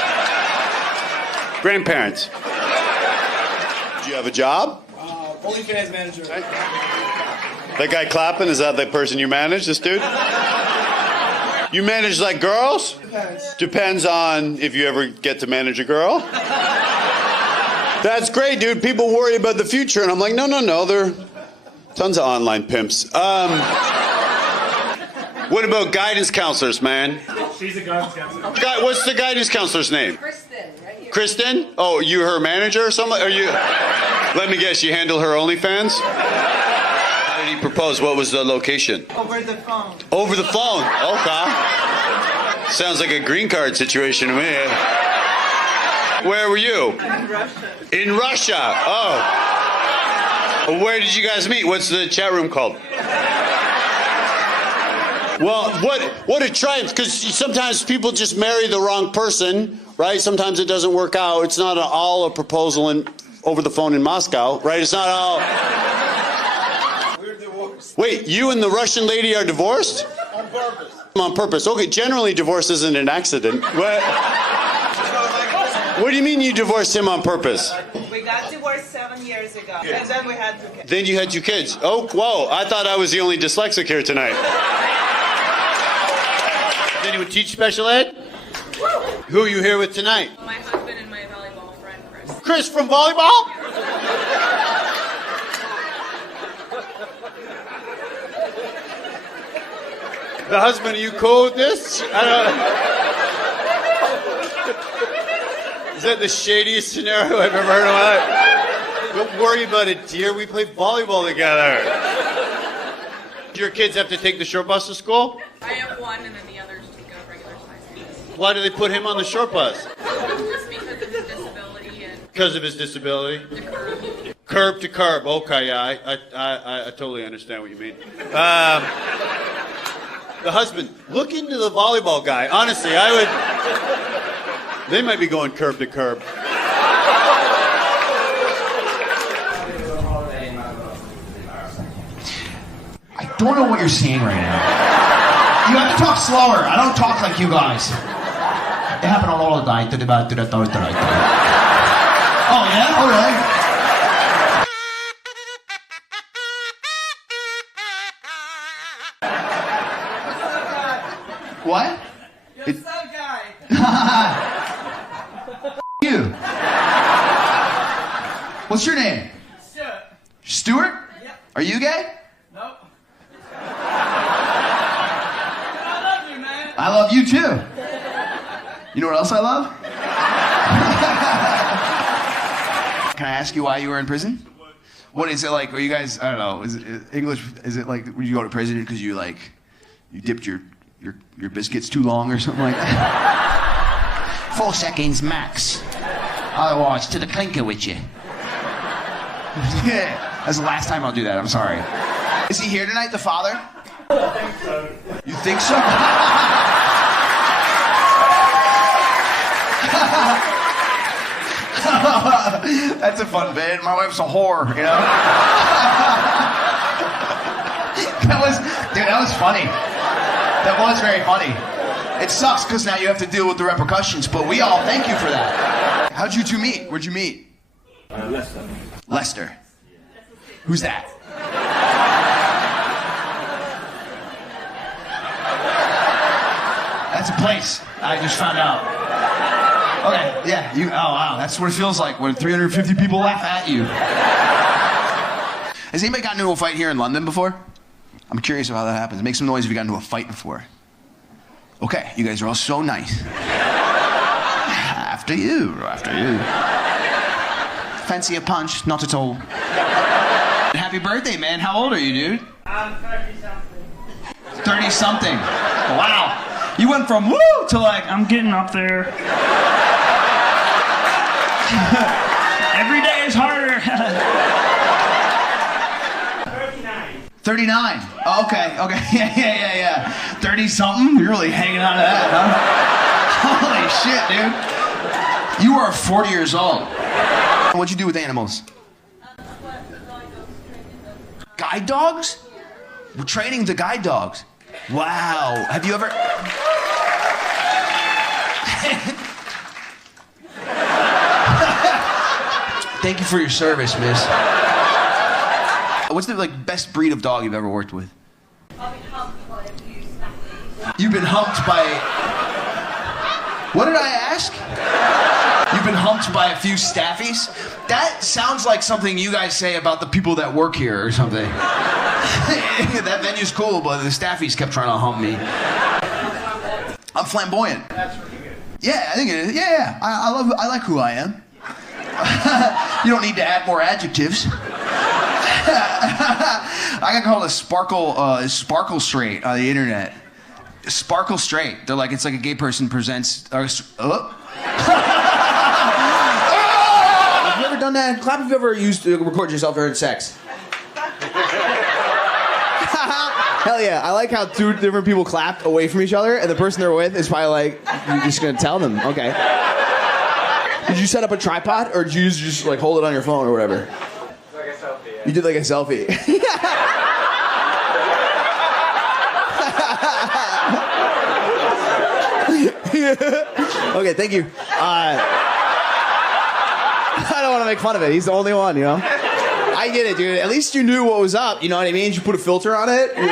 Grandparents. Do you have a job? OnlyFans manager. That guy clapping, is that the person you manage, this dude? You manage like girls? Depends. Depends on if you ever get to manage a girl. That's great, dude. People worry about the future, and I'm like, no. There are tons of online pimps. What about guidance counselors, man? She's a guidance counselor. What's the guidance counselor's name? Kristen, right here. Kristen? Oh, you her manager or something? Are you? Let me guess, you handle her OnlyFans? How did he propose? What was the location? Over the phone. Over the phone? Okay. Sounds like a green card situation to me. Where were you? In Russia. In Russia? Oh. Where did you guys meet? What's the chat room called? Well, what a triumph, because sometimes people just marry the wrong person, right? Sometimes it doesn't work out. It's not all a proposal over the phone in Moscow, right? It's not all... We're divorced. Wait, you and the Russian lady are divorced? On purpose. On purpose. Okay, generally divorce isn't an accident. What do you mean you divorced him on purpose? We got divorced 7 years ago, and then we had 2 kids. Then you had 2 kids. Oh, whoa, I thought I was the only dyslexic here tonight. Does anyone teach special ed? Who are you here with tonight? My husband and my volleyball friend, Chris. Chris from volleyball? The husband, are you cool with this? I don't... Is that the shadiest scenario I've ever heard of my life? Don't worry about it, dear. We play volleyball together. Do your kids have to take the short bus to school? I have one, and then the others take a regular size. Why do they put him on the short bus? Just because of his disability and... Because of his disability? The curb. Curb to curb. Okay, yeah, I totally understand what you mean. The husband, look into the volleyball guy. Honestly, I would... They might be going curb to curb. I don't know what you're saying right now. You have to talk slower. I don't talk like you guys. It happened all the time. Oh, yeah? All right. What? You're so guy. You. What's your name? Stuart. Stuart? Yep. Are you gay? Nope. I love you, man. I love you too. You know what else I love? Can I ask you why you were in prison? What is it like? Are you guys, I don't know, is it English, is it like, when you go to prison because you dipped your biscuits too long or something like that? 4 seconds max. Otherwise, to the clinker with you. Yeah, that's the last time I'll do that, I'm sorry. Is he here tonight, the father? I think so. You think so? That's a fun bit. My wife's a whore, you know? That was funny. That was very funny. It sucks because now you have to deal with the repercussions, but we all thank you for that. How'd you two meet? Where'd you meet? Leicester. Leicester. Who's that? That's a place. I just found out. Okay, yeah, oh wow, that's what it feels like when 350 people laugh at you. Has anybody gotten into a fight here in London before? I'm curious about how that happens. Make some noise if you got into a fight before. Okay, you guys are all so nice. After you. Fancy a punch? Not at all. Happy birthday, man. How old are you, dude? I'm 30-something. 30-something. Wow. You went from woo to like, I'm getting up there. Every day is harder. 39. Oh, okay. Yeah. 30-something? You're really hanging on to that, huh? Holy shit, dude. You are 40 years old. What'd you do with animals? Guide dogs? We're training the guide dogs. Wow. Have you ever... Thank you for your service, miss. What's the best breed of dog you've ever worked with? I've been humped by a few staffies. You've been humped by... What did I ask? You've been humped by a few staffies? That sounds like something you guys say about the people that work here or something. That venue's cool, but the staffies kept trying to hump me. I'm flamboyant. That's pretty good. Yeah, I think it is. Yeah. I like who I am. You don't need to add more adjectives. I got called a sparkle straight on the internet. Sparkle straight. They're like, it's like a gay person presents. Have you ever done that? Clap if you ever used to record yourself during sex. Hell yeah. I like how two different people clapped away from each other, and the person they're with is probably like, you're just going to tell them. Okay. Did you set up a tripod, or did you just like hold it on your phone or whatever? Like a selfie. Yeah. You did like a selfie. Okay, thank you. I don't want to make fun of it. He's the only one, you know? I get it, dude. At least you knew what was up. You know what I mean? You put a filter on it. You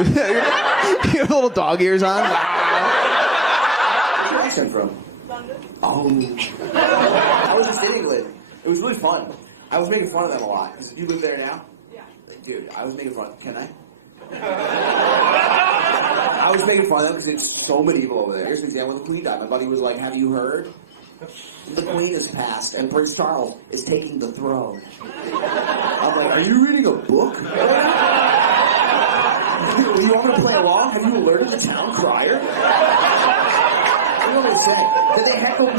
have little dog ears on. Where are you accent from? London. Oh. I was just in England. It was really fun. I was making fun of them a lot. You live there now? Yeah. Dude, I was making fun. Can I? I was making fun of them because it's so medieval over there. Here's an example when the Queen died. My buddy was like, have you heard? The Queen has passed and Prince Charles is taking the throne. I'm like, are you reading a book? You want me to play along? Have you alerted the town crier? What do you want me to say? Then they heckled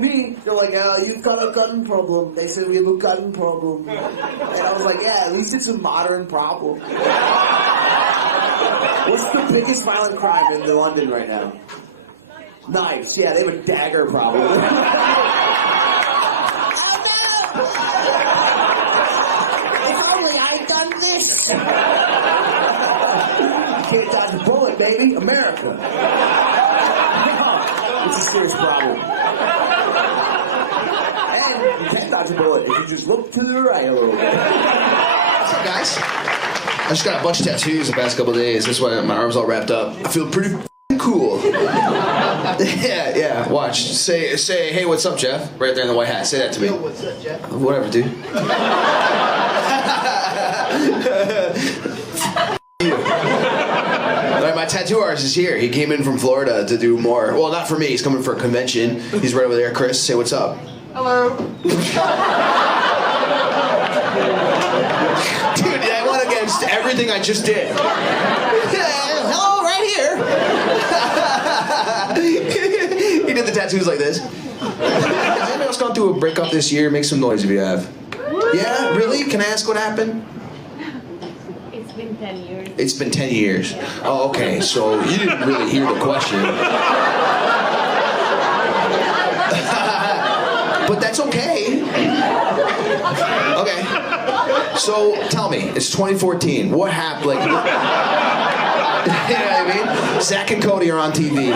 me. They're like, you've got a gun problem. They said we have a gun problem. And I was like, yeah, at least it's a modern problem. What's the biggest violent crime in London right now? Knives. Yeah, they have a dagger problem. Oh, no! If only I'd done this. You can't dodge a bullet, baby. America. It's a serious problem. And you can dodge a bullet if you just look to the right a little bit. What's up, guys? I just got a bunch of tattoos the past couple of days. That's why my arm's all wrapped up. I feel pretty cool. Yeah. Watch. Say, hey, what's up, Jeff? Right there in the white hat. Say that to me. Yo, what's up, Jeff? Whatever, dude. All right, my tattoo artist is here. He came in from Florida to do more. Well, not for me. He's coming for a convention. He's right over there. Chris, say what's up. Hello. Dude, that went against everything I just did. Hello, right here. He did the tattoos like this. Has anybody else gone through a breakup this year? Make some noise if you have. Yeah, really? Can I ask what happened? It's been 10 years. It's been 10 years. Oh, okay. So you didn't really hear the question. But that's okay. Okay. So tell me, it's 2014. What happened? Like, you know what I mean? Zach and Cody are on TV.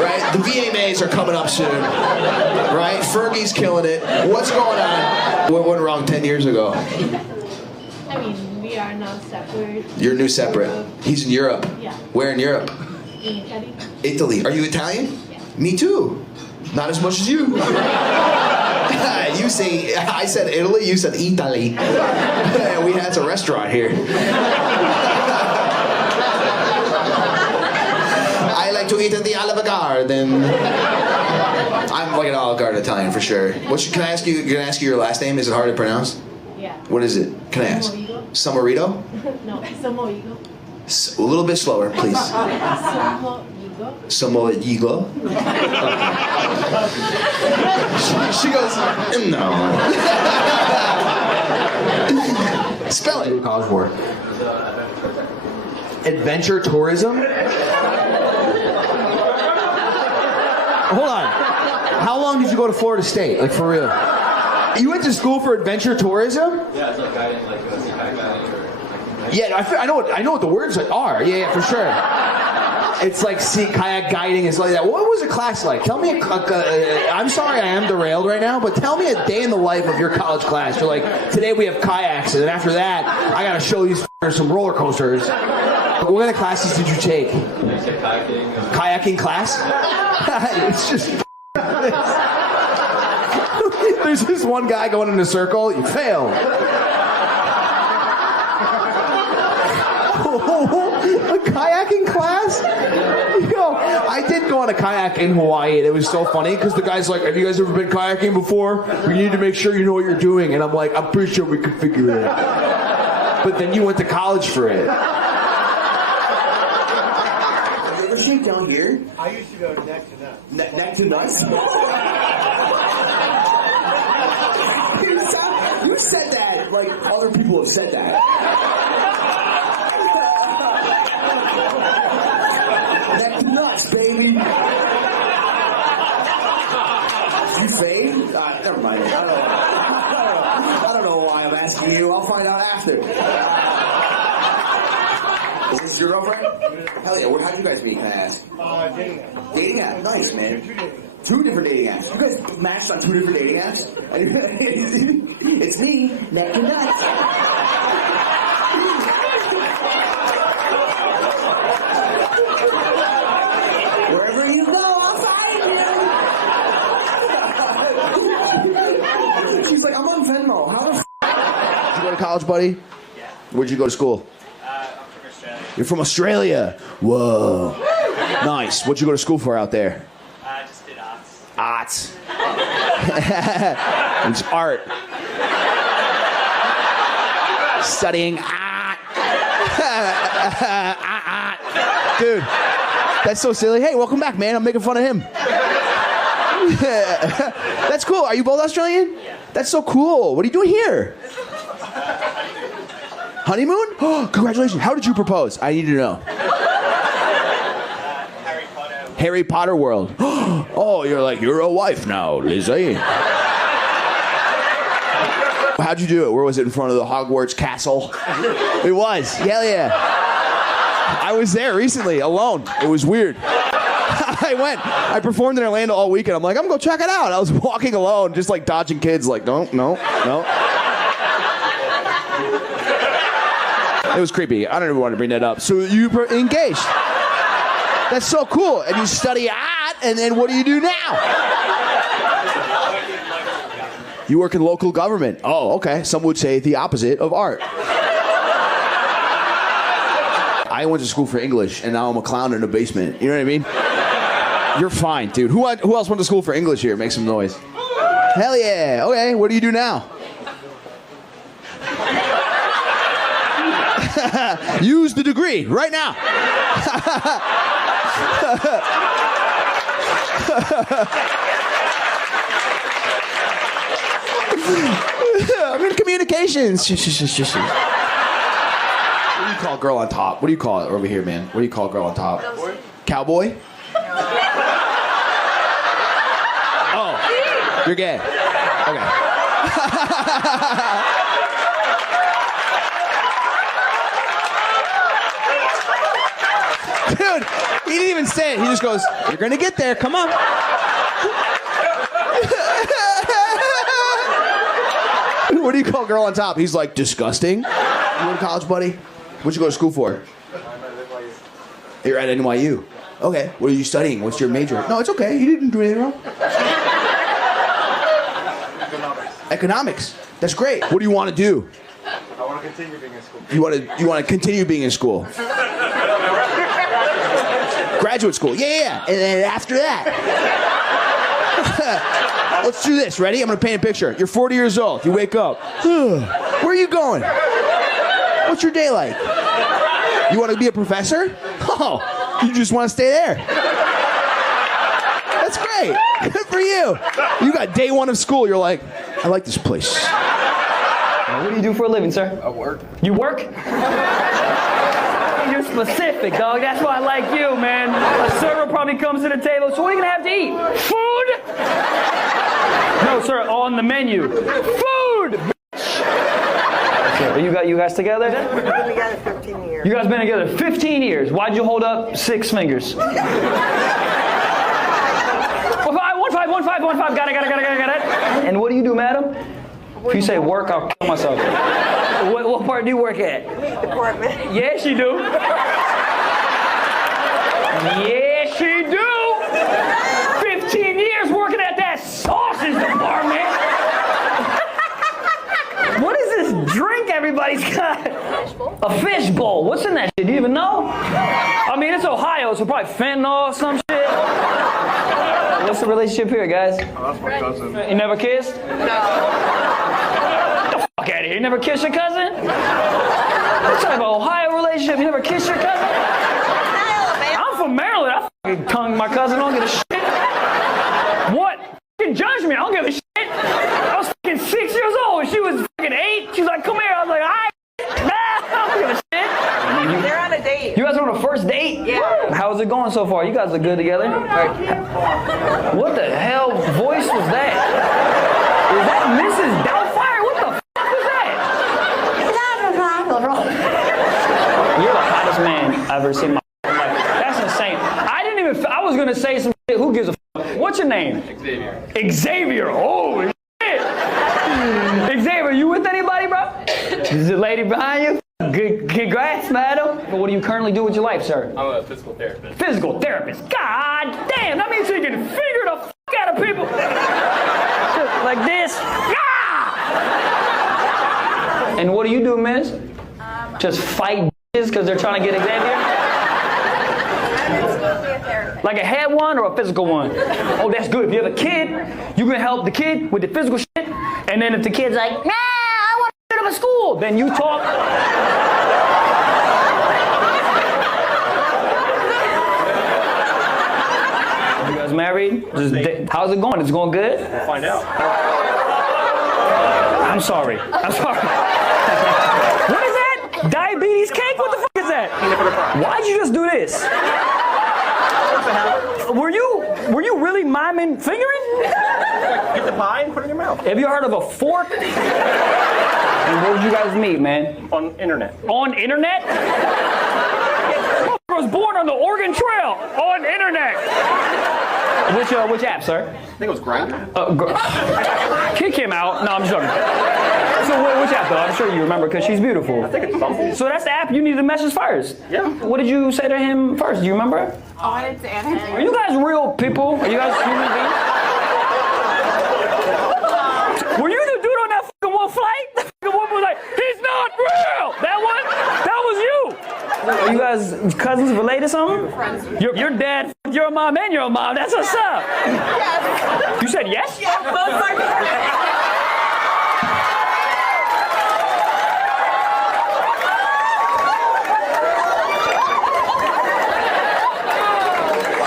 Right? The VMAs are coming up soon. Right? Fergie's killing it. What's going on? What went wrong 10 years ago? I mean, we are now separate. You're new separate. He's in Europe. Yeah. Where in Europe? In Italy. Italy. Are you Italian? Yeah. Me too. Not as much as you. You say, I said Italy, you said Italy. We had a restaurant here. I like to eat at the Olive Garden. I'm like an Olive Garden Italian for sure. Can I ask you your last name? Is it hard to pronounce? Yeah. What is it? Can I ask? Samorito? No, Samoigo. A little bit slower, please. Samoigo. She goes, no. Spell it. College for adventure tourism. Hold on. How long did you go to Florida State? Like for real? You went to school for adventure tourism? Yeah, it's like guiding, like guiding or. Yeah, I know what the words are. Yeah, for sure. It's like kayak guiding and stuff like that. What was a class like? Tell me. I'm sorry I am derailed right now, but tell me a day in the life of your college class. You're like, today we have kayaks, and then after that, I gotta show these some roller coasters. What kind of classes did you take? Kayaking. Kayaking class? It's just. There's this one guy going in a circle. You fail. A kayaking class? Yo, I did go on a kayak in Hawaii, and it was so funny because the guy's like, have you guys ever been kayaking before? You need to make sure you know what you're doing. And I'm like, I'm pretty sure we can figure it out. But then you went to college for it. Have you ever seen down here? I used to go neck to nuts. Neck to nuts? You said that like other of people have said that. That's nuts, baby. You fade? Never mind. I don't know why I'm asking you. I'll find out after. Is this your girlfriend? Hell yeah. How'd you guys meet, can I ask? Dating app. Dating app? Nice, man. Two different dating apps. You guys matched on 2 different dating apps? It's me, neck and nuts. Wherever you go, I'll find you. She's like, I'm on Venmo. How the f*** did you go to college, buddy? Yeah. Where'd you go to school? I'm from Australia. You're from Australia. Whoa. Nice. What'd you go to school for out there? I just did arts. Arts. It's art. Studying art. Dude, that's so silly. Hey, welcome back, man. I'm making fun of him. That's cool. Are you both Australian? Yeah. That's so cool. What are you doing here? Honeymoon? Oh, congratulations. How did you propose? I need to know. Harry Potter. Harry Potter world. Oh, you're a wife now, Lizzie. How'd you do it? Where was it? In front of the Hogwarts castle? It was. Hell yeah. I was there recently, alone. It was weird. I performed in Orlando all weekend. I'm like, I'm gonna go check it out. I was walking alone, just like dodging kids, like, no. It was creepy. I don't even want to bring that up. So you engaged. That's so cool. And you study art, and then what do you do now? You work in local government. Oh, okay. Some would say the opposite of art. I went to school for English, and now I'm a clown in a basement. You know what I mean? You're fine, dude. Who else went to school for English here? Make some noise. Hell yeah. Okay, what do you do now? Use the degree right now. I'm in communications. What do you call a girl on top? What do you call it over here, man? What do you call a girl on top? Cowboy? Oh, you're gay. Okay. Dude, he didn't even say it. He just goes, you're gonna get there, come on. What do you call a girl on top? He's like, disgusting. You go to college, buddy? What'd you go to school for? You're at NYU. Okay, what are you studying? What's your major? No, it's okay. You didn't do anything wrong. Economics. That's great. What do you want to do? I want to continue being in school. You want to continue being in school. Graduate school. Yeah. And then after that. Let's do this. Ready? I'm going to paint a picture. You're 40 years old. You wake up. Where are you going? What's your day like? You want to be a professor? Oh, you just want to stay there. That's great. Good for you. You got day one of school. You're like, I like this place. What do you do for a living, sir? I work. You work? You're specific, dog. That's why I like you, man. A server probably comes to the table. So what are you gonna have to eat? Food? No, sir. On the menu. Food. So you guys together? We've been together 15 years. You guys been together 15 years. Why'd you hold up 6 fingers? 1 5, 1 5, 1 5. Got it. And what do you do, madam? If you say work, I'll kill myself. What part do you work at? Department. Yes, you do. Yes, you do. 15 years working at that sausage department. What is this drink everybody's got? A fish bowl. What's in that shit? Do you even know? I mean, it's Ohio, so probably fentanyl or some shit. What's the relationship here, guys? Oh, that's my cousin. You never kissed? No. Get the fuck out of here. You never kissed your cousin? What type of Ohio relationship? You never kissed your cousin? I'm from Maryland. I fucking tongue my cousin. I don't give a shit. What? Fucking judge me. I don't give a shit. I was fucking 6 years old. She was fucking fucking 8? She's like, come here. I was like, all right. Nah, I don't give a shit. They're on a date. You guys are on a first date? Yeah. How's it going so far? You guys are good together? What the hell voice was that? Is that Mrs. Doubtfire? What the fuck was that? You're the hottest man I've ever seen in my life. That's insane. I was gonna say some shit. Who gives a fuck? What's your name? Xavier. Xavier. Oh shit. Xavier, you with anybody, bro? Is the lady behind you? Good, congrats, madam. What do you currently do with your life, sir? I'm a physical therapist. Physical therapist. God damn, that means you can figure the fuck out of people. Just like this. Yeah! And what do you do, miss? Just fight bitches because they're trying to get Xavier? Like a head one or a physical one? Oh, that's good. If you have a kid, you can help the kid with the physical shit. And then if the kid's like, nah, I want to go to school, then you talk. You guys married? How's it going? It's going good? We'll find out. I'm sorry. What is that? Diabetes cake? What the fuck is that? Why'd you just do this? Were you really miming fingering? Get the pie and put it in your mouth. Have you heard of a fork? And where did you guys meet, man? On internet. On internet? I was born on the Oregon Trail. On internet. Which app, sir? I think it was Grindr. Kick him out. No, I'm just joking. So which app though? I'm sure you remember because she's beautiful. I think it's Bumble. So that's the app you need to message first. Yeah. What did you say to him first? Do you remember? Oh, I didn't say anything. Are you guys real people? Are you guys human beings? Were you the dude on that fucking one flight? The fucking one was like, he's not real! That one? That was you! Are you guys cousins related or something? Friends. Your dad, your mom, and your mom. That's what's up. Yes. You said yes? Yeah, both my parents.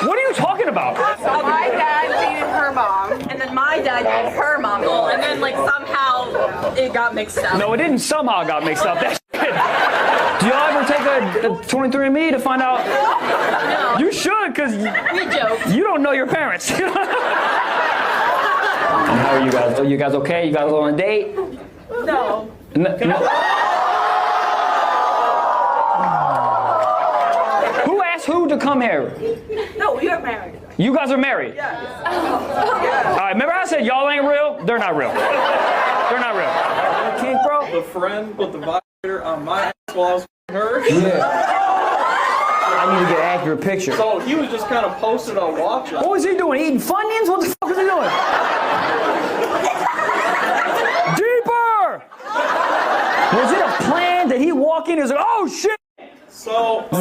What are you talking about? So my dad dated her mom, and then my dad dated her mom, and then like somehow it got mixed up. No, it didn't somehow got mixed up. That shit. Do y'all ever take a 23andMe to find out? No. You should, because We joke. you don't know your parents. And how are you guys? Are you guys okay? You guys on a date? No. No. Who asked who to come here? No, we are married. You guys are married? Yeah. All right, remember I said y'all ain't real? They're not real. They're not real. Kink, bro? The friend put the vibrator on my ass while I was her. Yeah. I need to get an accurate picture. So he was just kind of posted on watching. What was he doing? Eating Funyuns? What the fuck was he doing? Deeper! Was it a plan? Did he walk in and was like, oh shit? So we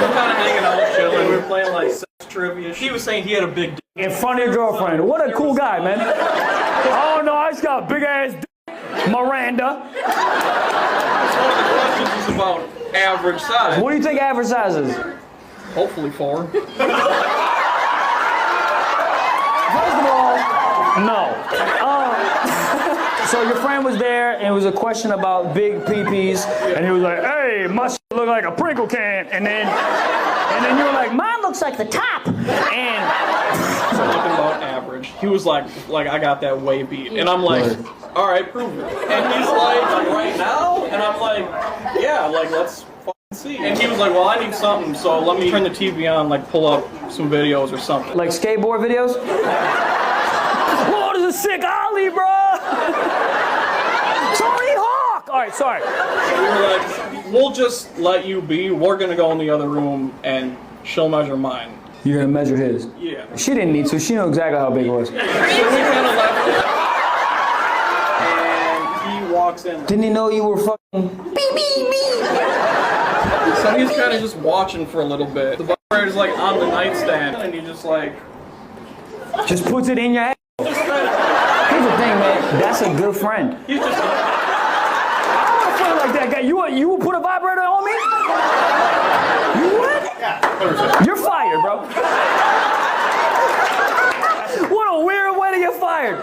were kind of hanging out, chilling. We were playing like sex trivia. She was saying he had a big dick. In front of your girlfriend. What a cool guy, man. Oh no, I just got a big ass dick. Miranda. One of the questions is about average size. What do you think average size is? Hopefully 4. First of all, no. So your friend was there, and it was a question about big peepees, and he was like, "Hey, must look like a Pringle can," and then you were like, "Mine looks like the top," and Something about average. He was like I got that way beat, and I'm like, all right, prove it. And he's like, right now, and I'm like, yeah, like let's fucking see. And he was like, well, I need something, so let me turn the TV on, like pull up some videos or something. like skateboard videos. Whoa, this is a sick ollie, bro. Tony Hawk. All right, sorry. We were like, we'll just let you be. We're gonna go in the other room and she'll measure mine. You're gonna measure his. Yeah. She didn't need to. She knew exactly how big it was. So we kind of left it. And he walks in. Didn't he know you were fucking beep beep beep? So he's kind of just watching for a little bit. The vibrator's like on the nightstand, and he just like just puts it in your ass. just kind of. Here's the thing, man. That's a good friend. He's just. I want a friend like that guy. You would put a vibrator on me? You would? Yeah. You're fired, bro. What a weird way to get fired.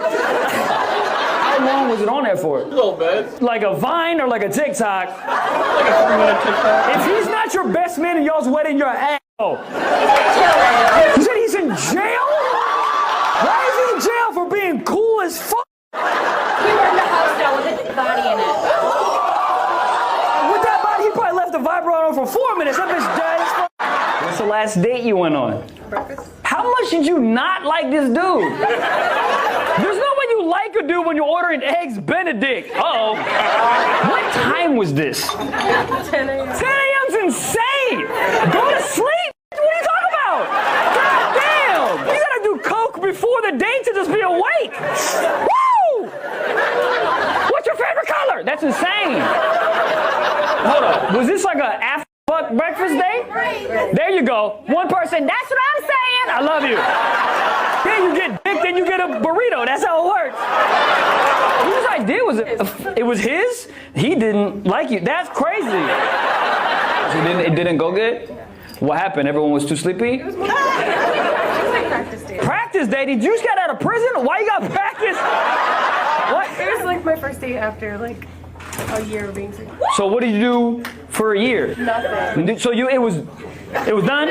How long was it on there for? A little bit. Like a Vine or like a TikTok? Like a 3-minute TikTok. If he's not your best man in y'all's wedding, you're an asshole. You said he's in jail? Why is he in jail for being cool as fuck? We were in the house now with his body in it. With that body, he probably left the vibrator on for 4 minutes. That bitch dead as fuck. What's the last date you went on? Breakfast. How much did you not like this dude? There's no way you like a dude when you're ordering eggs Benedict. Uh-oh. What time was this? 10 a.m. 10 a.m.'s insane. Go to sleep. What are you talking about? God damn. You gotta do coke before the date to just be awake. Woo! What's your favorite color? That's insane. Hold up. Was this like a after fuck breakfast date? There you go. One person. That's what I'm saying. I love you. Then you get dick, then you get a burrito. That's how it works. Whose idea was it? It was his? He didn't like you. That's crazy. So it didn't go good? What happened? Everyone was too sleepy? It was like practice day. Practice day? Did you just got out of prison? Why you got practice? What? It was like my first date after like a year of being sick. So what did you do for a year? Nothing. So it was done?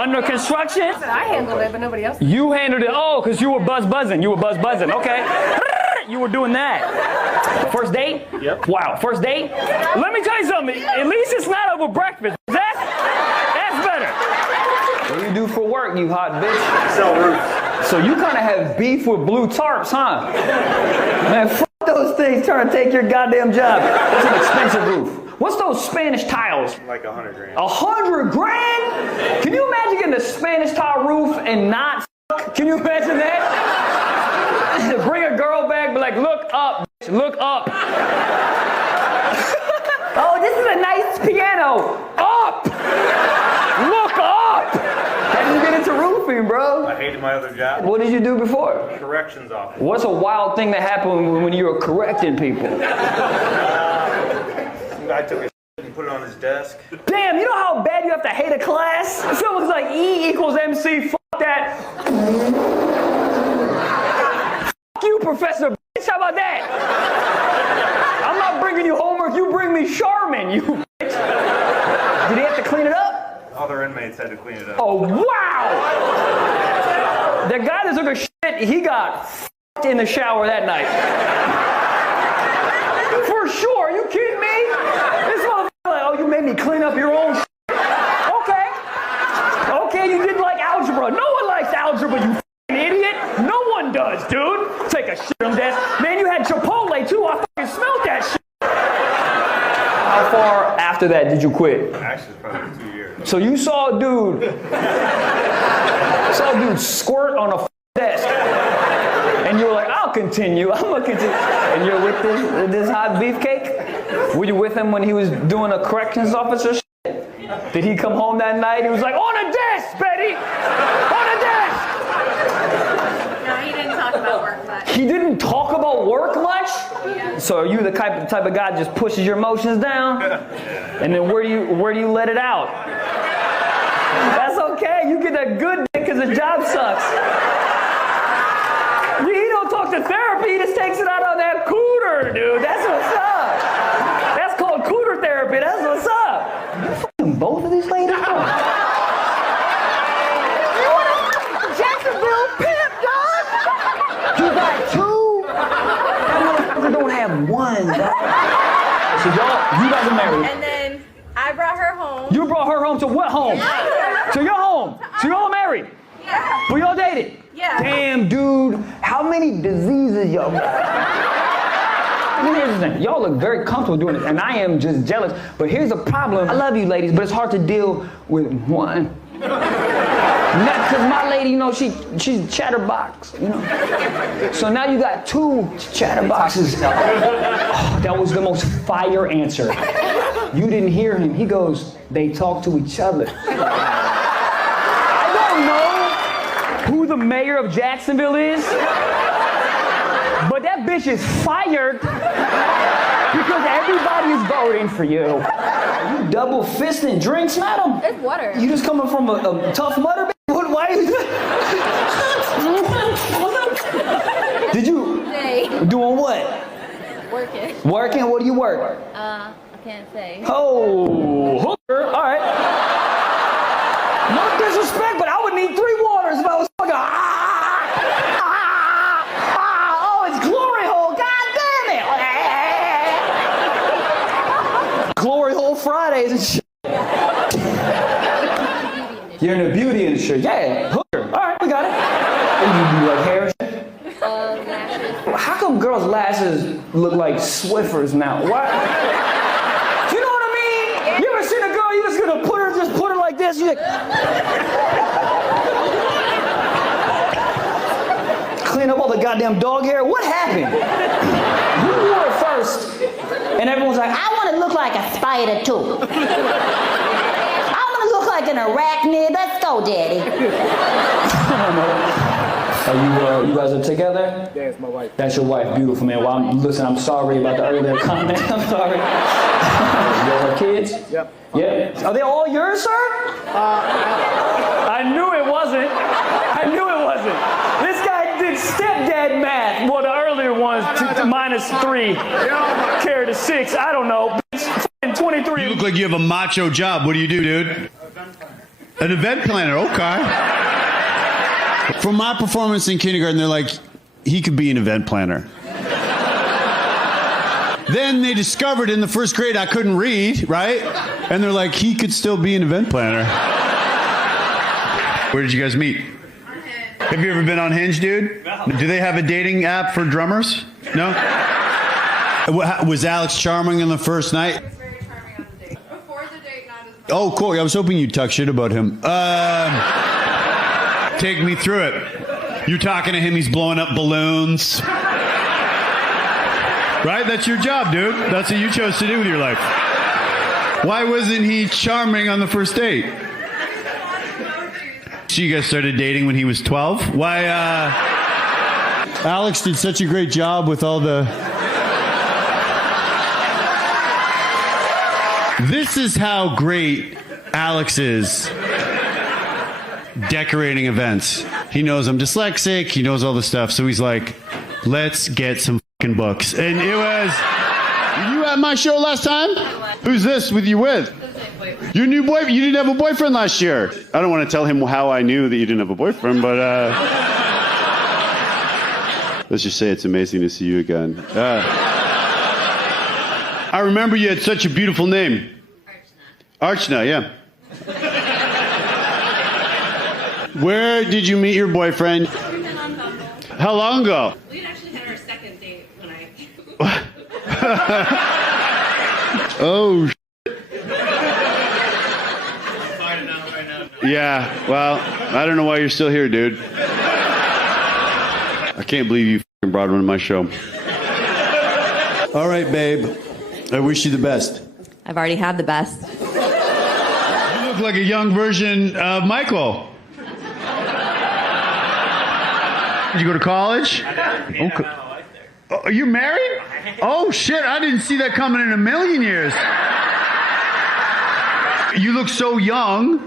Under construction? I handled it, but nobody else. You handled it. Oh, because you were buzzing. You were buzzing. Okay. You were doing that. First date? Yep. Wow. First date? Let me tell you something. At least it's not over breakfast. That's better. What do you do for work, you hot bitch? Sell roofs. So you kind of have beef with blue tarps, huh? Man, fuck those things trying to take your goddamn job. That's an expensive roof. What's those Spanish tiles? Like $100 grand. $100 grand? Can you imagine getting a Spanish tile roof and not fuck? Can you imagine that? Bring a girl back, be like, look up, bitch, look up. Oh, this is a nice piano. Up! Look up! How did you get into roofing, bro? I hated my other job. What did you do before? Corrections officer. What's a wild thing that happened when you were correcting people? Some guy took a shit and put it on his desk. Damn, you know how bad you have to hate a class? It feels like E equals MC, fuck that. Fuck you, Professor bitch, how about that? I'm not bringing you homework, you bring me Charmin, you bitch. Did he have to clean it up? Other inmates had to clean it up. Oh, wow! The guy that took a shit, he got f***ed in the shower that night. For sure, are you kidding me? This motherfucker like, oh, you made me clean up your own shit. Okay, you didn't like algebra. No one likes algebra, you f***ing idiot. No one does, dude. Take a shit on that. Man, you had Chipotle, too. I fucking smelled that shit. How far after that did you quit? Actually, it's probably 2 years. So you saw a dude squirt on a desk, and you were like, I'll continue, I'm gonna continue. And you're with this hot beefcake? Were you with him when he was doing a corrections officer shit? Did he come home that night? He was like, on a desk, Betty! On a desk! No, he didn't talk about work much. He didn't talk about work much? Yeah. So are you the type of guy that just pushes your emotions down? And then where do you let it out? That's okay. You get a good dick because the job sucks. He don't talk to therapy. He just takes it out on that cooter, dude. That's what's up. That's called cooter therapy. That's what's up. You fucking both of these ladies? Jacksonville pimp, dog! You got two? That motherfucker don't have one, bro. So you guys are married. And then I brought her home. You brought her home to what home? To your home. So y'all married? Yeah. Well, y'all dated? Yeah. Damn, dude. How many diseases y'all got? Here's the thing. Y'all look very comfortable doing it, and I am just jealous. But here's the problem. I love you ladies, but it's hard to deal with one. Not because my lady, you know, she's chatterbox, you know. So now you got two chatterboxes. Oh, that was the most fire answer. You didn't hear him. He goes, they talk to each other. I don't know who the mayor of Jacksonville is, but that bitch is fired because everybody is voting for you. Are you double fisting drinks, madam? It's water. You just coming from a tough mudder, bitch? Why? Did you? Hey. Doing what? Working. Working? What do you work? I can't say. Oh, hooker. All right. No disrespect, but I would need 3 waters if I was fucking. Oh, it's glory hole. God damn it. Glory hole Fridays and shit. You're in the beauty industry. Yeah, hooker. All right, we got it. And you do like hair and shit? Lashes. How come girls' lashes look like Swiffers now? Why? You know what I mean? You ever seen a girl, you just gonna put her like this? You like... Clean up all the goddamn dog hair? What happened? You wore it first, and everyone's like, I want to look like a spider too. I want to look like an arachnid. Let's go, daddy. Are you guys are together? Yeah, it's my wife. That's your wife. Beautiful, man. Well, I'm sorry about the earlier comment. I'm sorry. You guys have kids? Yep. Yeah. Are they all yours, sir? I knew it wasn't. I knew it wasn't. This guy did stepdad math. Well, the earlier ones, -3, carry to 6. I don't know. 23. You look like you have a macho job. What do you do, dude? An event planner. Okay. From my performance in kindergarten, they're like, he could be an event planner. Then they discovered in the 1st grade I couldn't read, right? And they're like, he could still be an event planner. Where did you guys meet? Have you ever been on Hinge, dude? No. Do they have a dating app for drummers? No? Was Alex charming on the first night? He was very charming on the date. Before the date, not as much. Oh, cool. I was hoping you'd talk shit about him. Take me through it. You're talking to him, he's blowing up balloons. Right? That's your job, dude. That's what you chose to do with your life. Why wasn't he charming on the first date? So you guys started dating when he was 12? Why, Alex did such a great job with all the... This is how great Alex is decorating events. He knows I'm dyslexic. He knows all the stuff. So he's like, let's get some fucking books. And it was... Were you at my show last time? Who's this with you with? Your new boyfriend? You didn't have a boyfriend last year. I don't want to tell him how I knew that you didn't have a boyfriend, but let's just say it's amazing to see you again. I remember you had such a beautiful name. Archana, yeah. Where did you meet your boyfriend? We've been on Bumble. How long ago? We had actually had our 2nd date when I... Oh, yeah, well, I don't know why you're still here, dude. I can't believe you f***ing brought him to my show. All right, babe. I wish you the best. I've already had the best. You look like a young version of Michael. Did you go to college? Okay. Oh, are you married? Oh, shit, I didn't see that coming in a million years. You look so young,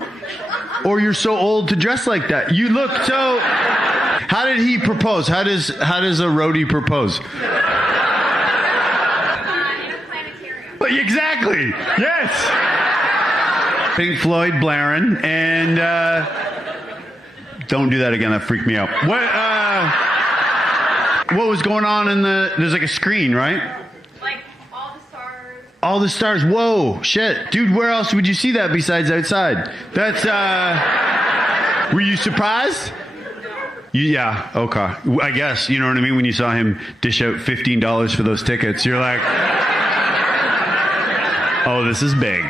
or you're so old to dress like that. You look so... How did he propose? How does a roadie propose? Exactly. Yes. Pink Floyd blaring, and don't do that again. That freaked me out. What was going on in the? There's like a screen, right? Like all the stars. All the stars. Whoa, shit, dude. Where else would you see that besides outside? That's. Were you surprised? Yeah. Okay. I guess you know what I mean when you saw him dish out $15 for those tickets. You're like. Oh, this is big.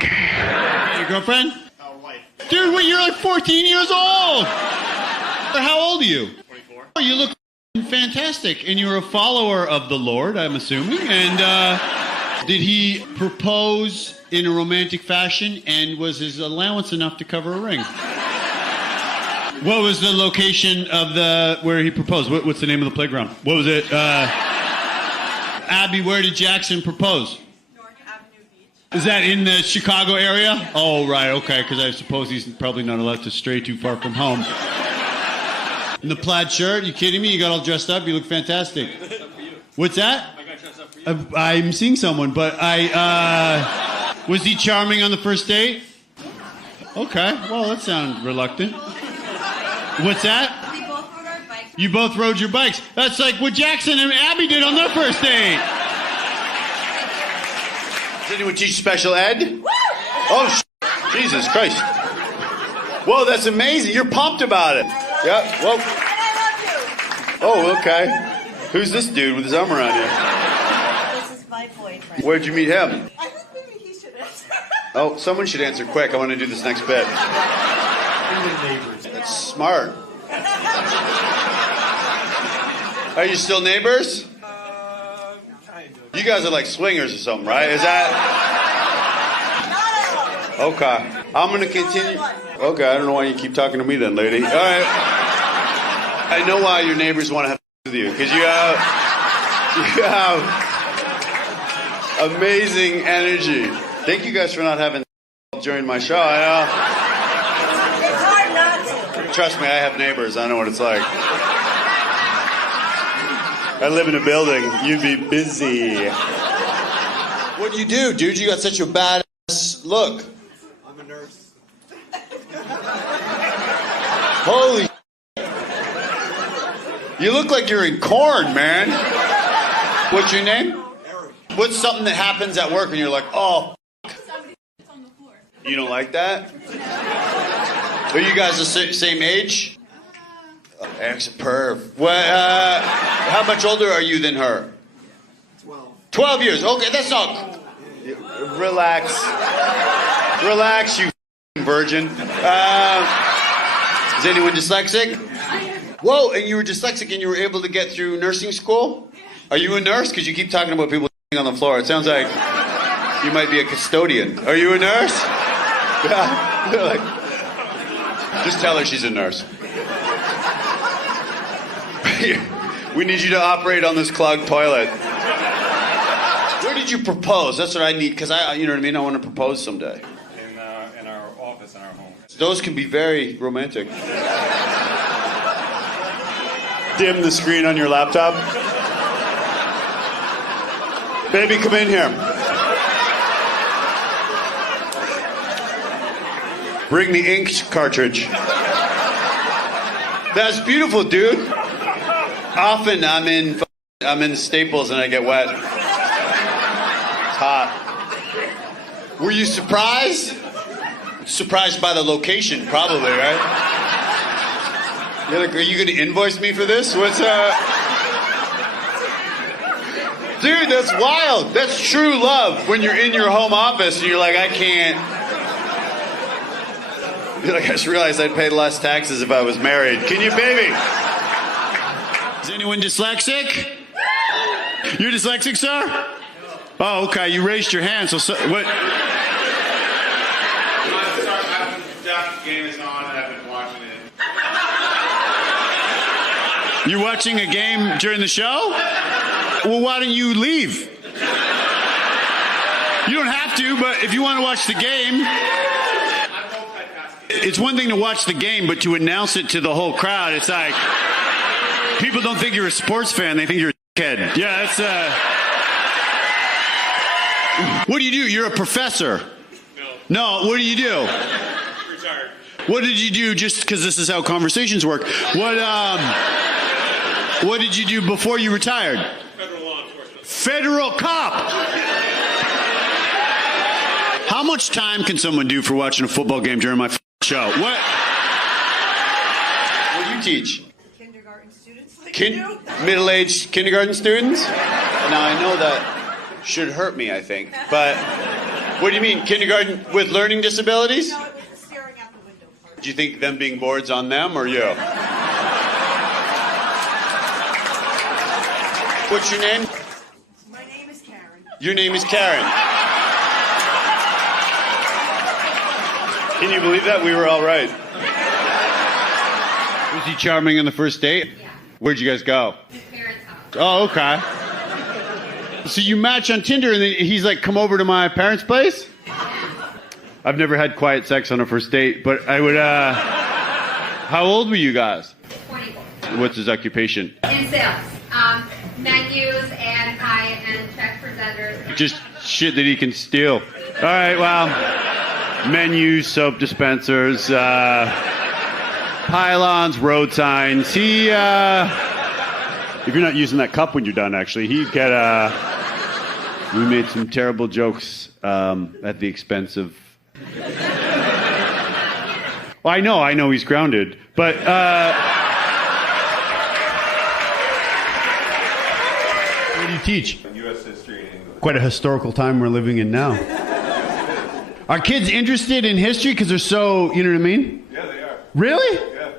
Your girlfriend? Wife. Dude, wait, you're like 14 years old. How old are you? 24. Oh, you look fantastic. And you're a follower of the Lord, I'm assuming. And did he propose in a romantic fashion? And was his allowance enough to cover a ring? What was the location of where he proposed? What's the name of the playground? What was it? Abby, where did Jackson propose? Is that in the Chicago area? Oh, right, okay, because I suppose he's probably not allowed to stray too far from home. In the plaid shirt? You kidding me? You got all dressed up? You look fantastic. What's that? I'm seeing someone, but was he charming on the first date? Okay, well, that sounds reluctant. What's that? We both rode our bikes. You both rode your bikes. That's like what Jackson and Abby did on their first date. Does anyone teach special ed? Oh, Jesus Christ. Whoa, that's amazing. You're pumped about it. Yeah, well. Oh, okay. Who's this dude with his arm around you? This is my boyfriend. Where'd you meet him? I think maybe he should answer. Oh, someone should answer quick. I want to do this next bit. That's smart. Are you still neighbors? You guys are like swingers or something, right? Is that? Okay. I'm going to continue. Okay, I don't know why you keep talking to me then, lady. All right. I know why your neighbors want to have with you, because you have amazing energy. Thank you guys for not having during my show. I know. It's hard not to. Trust me, I have neighbors. I know what it's like. I live in a building. You'd be busy. What do you do, dude? You got such a badass look. I'm a nurse. Holy. You look like you're in corn, man. What's your name? Eric. What's something that happens at work and you're like, oh, you don't like that? Are you guys the same age? Eric's a perv. Well, how much older are you than her? 12. 12 years. Okay, that's not... Relax. Relax, you virgin. Is anyone dyslexic? Whoa, and you were dyslexic and you were able to get through nursing school? Are you a nurse? Because you keep talking about people on the floor. It sounds like you might be a custodian. Are you a nurse? Yeah. They're like, just tell her she's a nurse. We need you to operate on this clogged toilet. Where did you propose? That's what I need, because you know what I mean? I want to propose someday. In our office, in our home. Those can be very romantic. Dim the screen on your laptop. Baby, come in here. Bring the ink cartridge. That's beautiful, dude. Often I'm in Staples and I get wet. It's hot. Were you surprised? Surprised by the location, probably, right? You're like, are you going to invoice me for this? What's Dude, that's wild. That's true love when you're in your home office and you're like, I can't. You're like, I just realized I'd pay less taxes if I was married. Can you, baby? Is anyone dyslexic? You're dyslexic, sir? Oh, okay. You raised your hand. So what? The game is on and I've been watching it. You're watching a game during the show? Well, why don't you leave? You don't have to, but if you want to watch the game... It's one thing to watch the game, but to announce it to the whole crowd, it's like... People don't think you're a sports fan, they think you're a kid. Yeah, that's... What do you do? You're a professor. No, what do you do? Retired. What did you do, just because this is how conversations work? What did you do before you retired? Federal law enforcement. Federal cop! How much time can someone do for watching a football game during my show? What do you teach? Kindergarten students like Middle-aged kindergarten students? Now, I know that should hurt me, I think. But what do you mean, kindergarten with learning disabilities? No, it was the staring out the window part. Do you think them being bored's on them or you? What's your name? My name is Karen. Your name is Karen. Can you believe that? We were all right. Was he charming on the first date? Yeah. Where'd you guys go? His parents' house. Oh, okay. So you match on Tinder and then he's like, come over to my parents' place? I've never had quiet sex on a first date, but I would, how old were you guys? 24. What's his occupation? In sales. menus and check presenters. Just shit that he can steal. All right, well, menus, soap dispensers, pylons, road signs. He, if you're not using that cup when you're done, actually, he'd get, we made some terrible jokes at the expense of... Well, I know he's grounded, but... What do you teach? U.S. history and English. Quite a historical time we're living in now. Are kids interested in history because they're so, you know what I mean? Yeah, they are. Really? Yeah.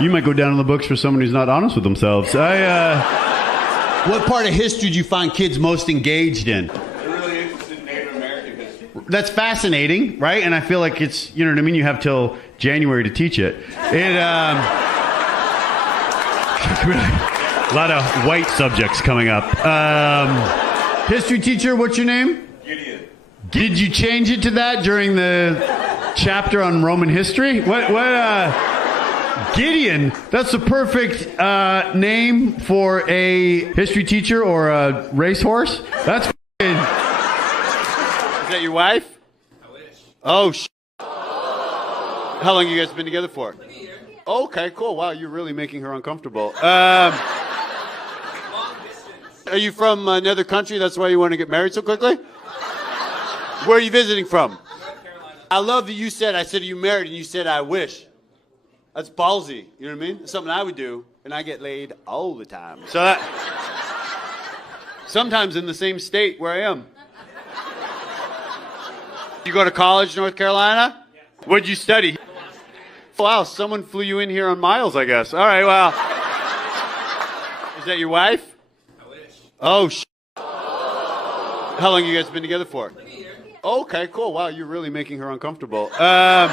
You might go down in the books for someone who's not honest with themselves. What part of history do you find kids most engaged in? They're really interested in Native American history. That's fascinating, right? And I feel like it's, you know what I mean? You have till January to teach it. A lot of white subjects coming up. History teacher, what's your name? Gideon. Did you change it to that during the chapter on Roman history? Gideon, that's the perfect name for a history teacher or a racehorse. That's f***ing... Is that your wife? I wish. Oh, How long have you guys been together for? Oh, okay, cool. Wow, you're really making her uncomfortable. Are you from another country? That's why you want to get married so quickly? Where are you visiting from? North Carolina. I love that you said, I said, are you married? And you said, I wish. That's ballsy. You know what I mean? It's something I would do, and I get laid all the time. So that... Sometimes in the same state where I am. You go to college, North Carolina? What'd you study? Wow, someone flew you in here on miles, I guess. All right, well. Is that your wife? I wish. Oh, How long have you guys been together for? Oh, okay, cool. Wow, you're really making her uncomfortable. Are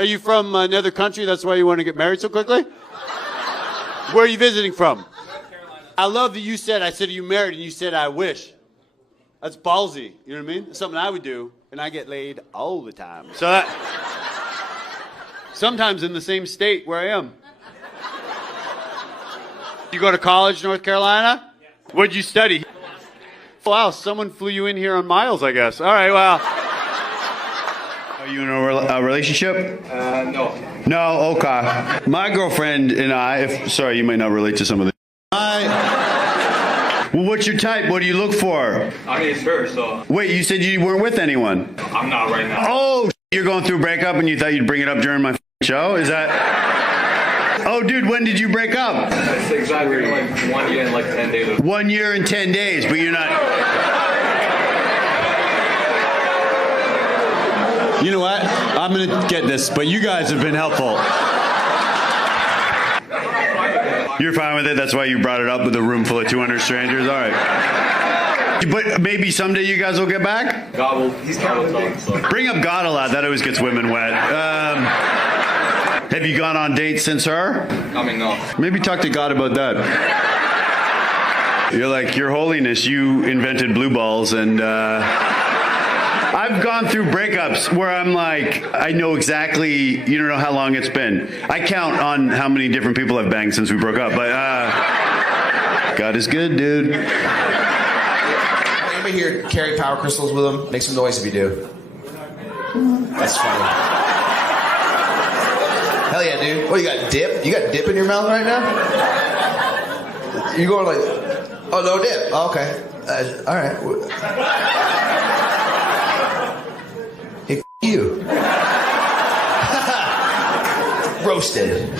you from another country? That's why you want to get married so quickly? Where are you visiting from? North Carolina. I love that you said, I said, are you married? And you said, I wish. That's ballsy. You know what I mean? It's something I would do, and I get laid all the time. So that... Sometimes in the same state where I am. You go to college, North Carolina? What'd you study? Wow, someone flew you in here on miles, I guess. All right, well. Are you in a relationship? No. No, okay. My girlfriend and I, sorry, you might not relate to some of the... Well, what's your type? What do you look for? I mean, it's her, so. Wait, you said you weren't with anyone? I'm not right now. Oh, you're going through a breakup and you thought you'd bring it up during my show? Is that... Oh, dude, when did you break up? It's exactly like 1 year and like 10 days. 1 year and 10 days, but you're not... You know what? I'm going to get this, but you guys have been helpful. You're fine with it? That's why you brought it up with a room full of 200 strangers? All right. But maybe someday you guys will get back? God will, he's counting on, so. Bring up God a lot. That always gets women wet. Have you gone on dates since her? I mean, no. Maybe talk to God about that. You're like, Your Holiness, you invented blue balls, and I've gone through breakups where I'm like, I know exactly, you don't know how long it's been. I count on how many different people I've banged since we broke up, but God is good, dude. Anybody here carry power crystals with them? Make some noise if you do. That's funny. Hell yeah, dude. What, you got dip? You got dip in your mouth right now? You going like, oh, no dip. Oh, okay. All right. Hey, you. Roasted. I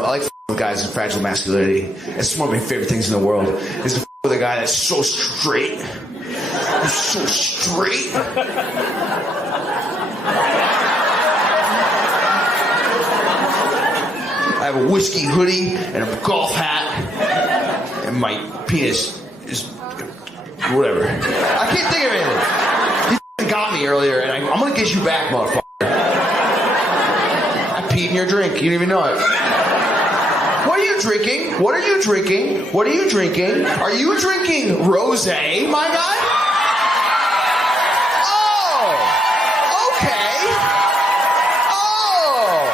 like with guys with fragile masculinity. It's one of my favorite things in the world. Is to with a guy that's so straight. He's so straight. I have a whiskey hoodie and a golf hat, and my penis is whatever. I can't think of anything. You got me earlier, and I'm gonna get you back, motherfucker. I peed in your drink. You didn't even know it. What are you drinking? What are you drinking? What are you drinking? Are you drinking rosé, my guy? Oh, okay. Oh.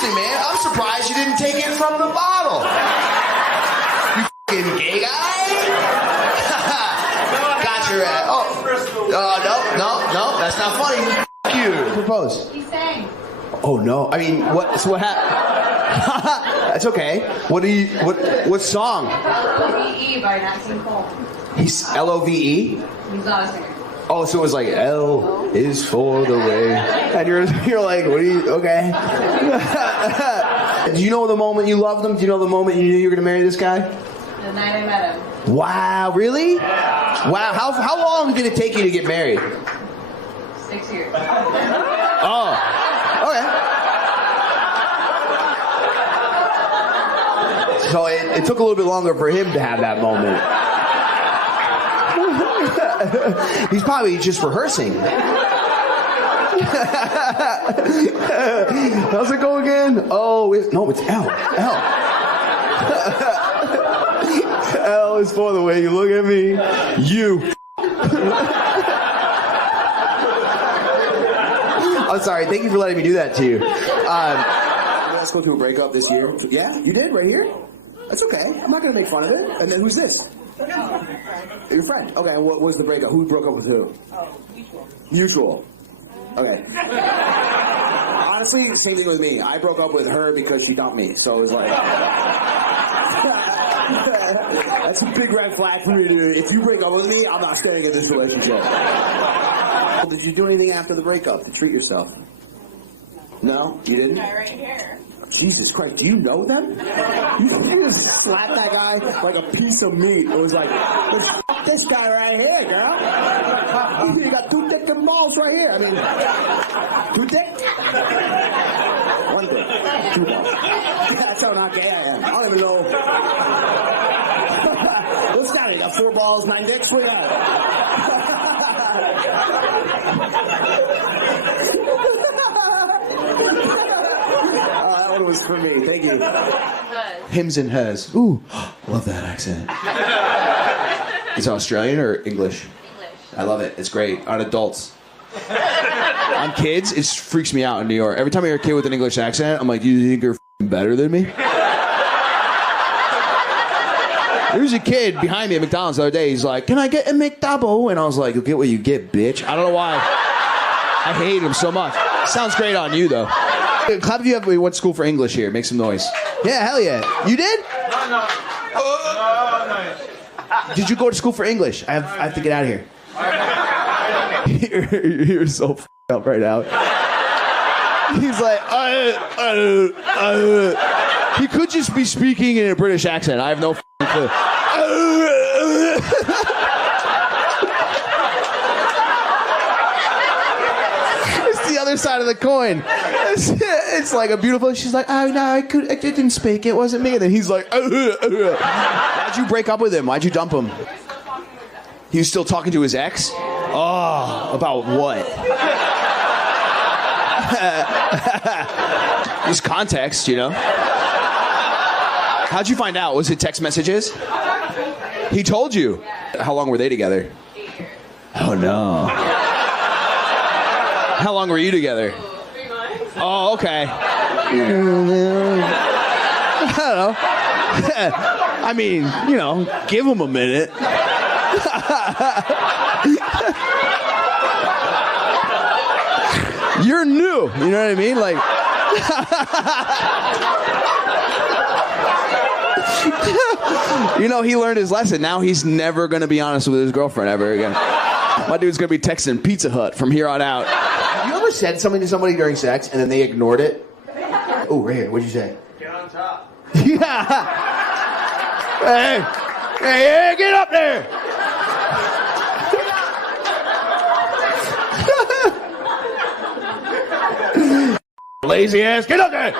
interesting, man. I'm surprised you didn't take it from the bottle. You f***ing gay guy? Got your ass. No, that's not funny. F*** you. Propose. He sang. Oh no. I mean, so what happened? That's okay. What song? L-O-V-E by Nat King Cole. He's Love? He's not a singer. Oh, so it was like L is for the way, and you're like, what are you? Okay. Do you know the moment you loved him? Do you know the moment you knew you were gonna marry this guy? The night I met him. Wow, really? Wow. How long did it take you to get married? 6 years. Oh, okay. So it took a little bit longer for him to have that moment. He's probably just rehearsing. How's it go again? Oh, it's L. L is for the way you look at me. You. I'm sorry. Thank you for letting me do that to you. Let's go through a breakup this year. Yeah, you did right here. That's okay. I'm not gonna make fun of it. And then who's this? Your friend. Okay. And what was the breakup? Who broke up with who? Oh, mutual. Mutual. Okay. Honestly, same thing with me. I broke up with her because she dumped me. So it was like, that's a big red flag for me to do. If you break up with me, I'm not staying in this relationship. Did you do anything after the breakup to treat yourself? No, you didn't. Guy right here. Jesus Christ, do you know them? You just slapped that guy like a piece of meat. It was like, let's fuck this guy right here, girl. You got 2 dick and balls right here. I mean, 2 dick? 1 dick. 2 balls. That's how not gay I am. I don't even know. What's that? You got 4 balls, 9 dicks? What do you got? That one was for me. Thank you. Hims and hers. Ooh, love that accent. Is it Australian or English? English. I love it. It's great. On adults. On kids, it freaks me out in New York. Every time I hear a kid with an English accent, I'm like, you think you're better than me? There was a kid behind me at McDonald's the other day. He's like, can I get a McDouble? And I was like, you'll get what you get, bitch. I don't know why. I hate him so much. Sounds great on you, though. Clap if you went to school for English here. Make some noise. Yeah, hell yeah. You did? No. Did you go to school for English? I have to get out of here. You're so f***ed up right now. He's like, He could just be speaking in a British accent. I have no f***ing clue. It's the other side of the coin. It's like a beautiful. She's like, oh no, I didn't speak. It wasn't me. And then he's like, why'd you break up with him? Why'd you dump him? He was still talking to his ex? Oh, about what? There's context, you know. How'd you find out? Was it text messages? He told you. How long were they together? 8 years. Oh no. How long were you together? 3 months. Oh, okay. I don't know. I mean, you know, give him a minute. You're new, you know what I mean? Like, you know, he learned his lesson. Now he's never gonna be honest with his girlfriend ever again. My dude's gonna be texting Pizza Hut from here on out. Have you ever said something to somebody during sex and then they ignored it? Oh, right here. What'd you say? Get on top. Yeah. Hey, get up there. Lazy ass, get up there.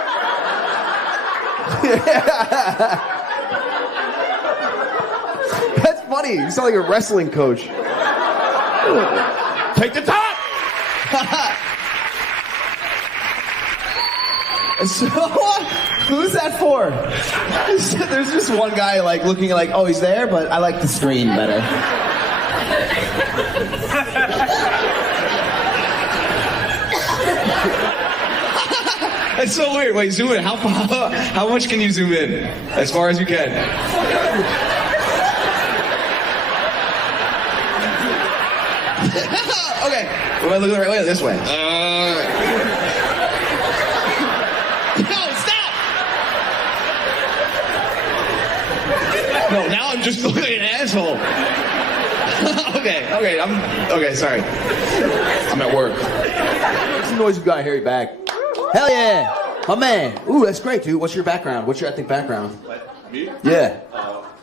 That's funny. You sound like a wrestling coach. Take the top. So, who's that for? There's just one guy like looking like, oh, he's there, but I like the screen better. That's so weird. Wait, zoom in. How much can you zoom in? As far as you can. Okay. Am I looking the right way or this way? No, stop! No, now I'm just looking at an asshole. Okay, sorry. I'm at work. Make some noise, we got Harry back. Hell yeah! My man. Ooh, that's great, dude. What's your background? What's your ethnic background? Me? Yeah.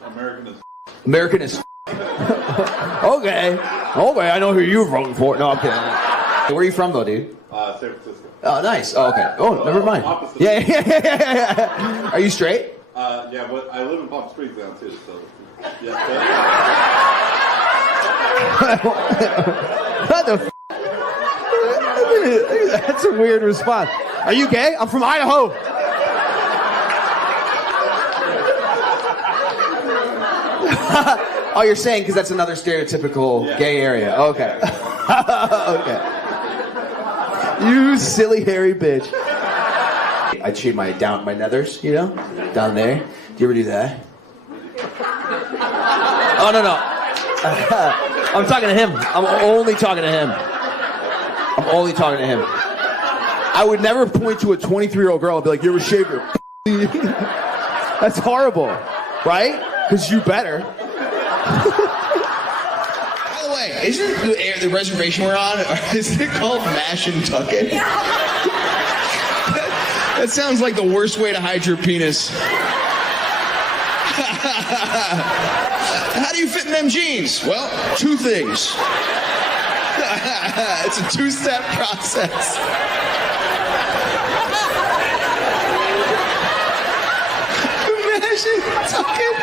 American is. American is. Okay, I know who you're voting for. No, I'm kidding. Where are you from, though, dude? San Francisco. Oh, nice. Oh, okay. Oh, never mind. Opposite. Yeah. Are you straight? Yeah, but I live in Palm Springs now too, so yeah. What the f? That's a weird response. Are you gay? I'm from Idaho. Oh, you're saying because that's another stereotypical gay area. Okay. Okay. You silly hairy bitch. I'd shave my nethers, you know, down there. Do you ever do that? Oh no. I'm talking to him. I'm only talking to him. I would never point to a 23-year-old girl and be like, "You ever shave your?" That's horrible, right? Because you better. By the way, isn't the reservation we're on, is it called Mash and Tuck It? That sounds like the worst way to hide your penis. How do you fit in them jeans? Well, two things. It's a two-step process. Mash and Tuck It.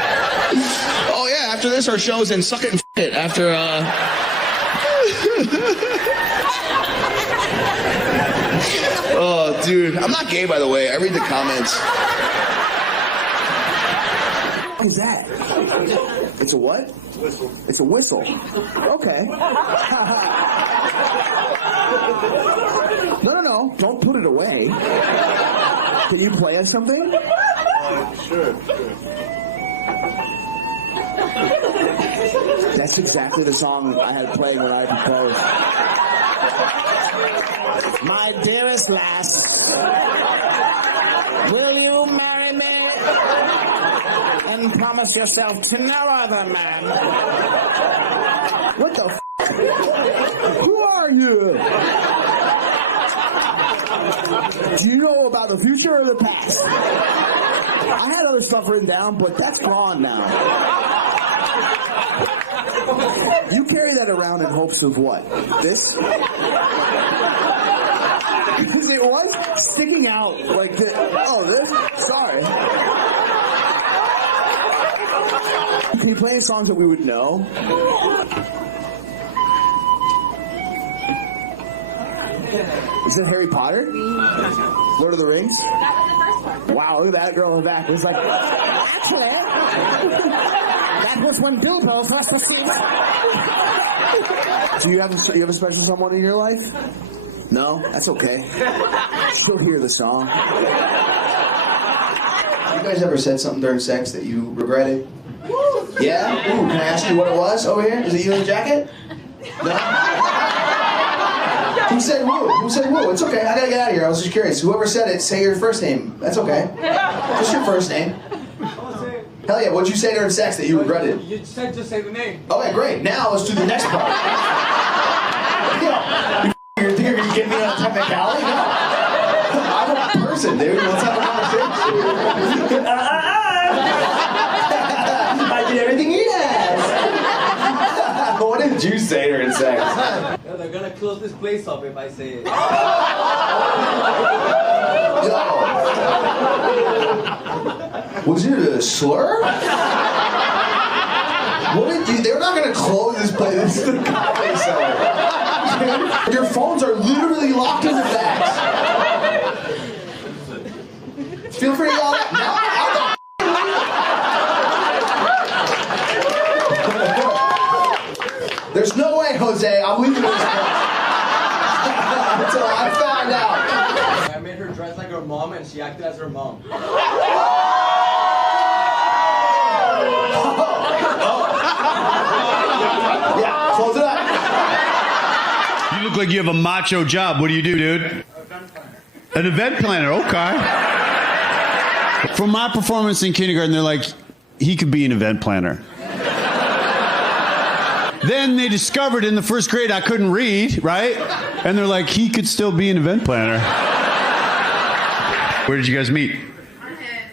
Oh yeah, after this our show's in Suck It and F It after Oh dude, I'm not gay by the way. I read the comments. What is that? It's a what? Whistle. It's a whistle. Okay. No. Don't put it away. Can you play us something? Sure. That's exactly the song I had playing when I proposed. My dearest lass, will you marry me and promise yourself to no other man? What the f***? Who are you? Do you know about the future or the past? I had other stuff written down, but that's gone now. You carry that around in hopes of what? This? Because it was sticking out like this. Oh, this? Sorry. Can you play any songs that we would know? Is it Harry Potter? Lord of the Rings? Wow, look at that girl in the back. It's like, actually, that was when Bilbo first received. Do you have a special someone in your life? No? That's okay. She'll hear the song. You guys ever said something during sex that you regretted? Yeah? Ooh, can I ask you what it was over here? Is it you in the jacket? No? Who said woo? Who said woo? It's okay. I gotta get out of here. I was just curious. Whoever said it, say your first name. That's okay. Just your first name. Hell yeah. What'd you say during sex that you regretted? You said just say the name. Okay, great. Now let's do the next part. You think you're gonna get me on a technicality? No. I'm a person, dude. Let's have a conversation. I did everything he asked. What did you say during sex? No, they're gonna close this place up if I say it. Was it a slur? What did you? They're not gonna close this place. This is the comedy cellar. Your phones are literally locked in the bags. Feel free to yell that now. There's no way, Jose. I'm leaving this place until I find out. I made her dress like her mom. she acted as her mom. Yeah, close it up. You look like you have a macho job. What do you do, dude? An event planner, okay. From my performance in kindergarten, they're like, he could be an event planner. Then they discovered in the first grade I couldn't read, right? And they're like, he could still be an event planner. Where did you guys meet?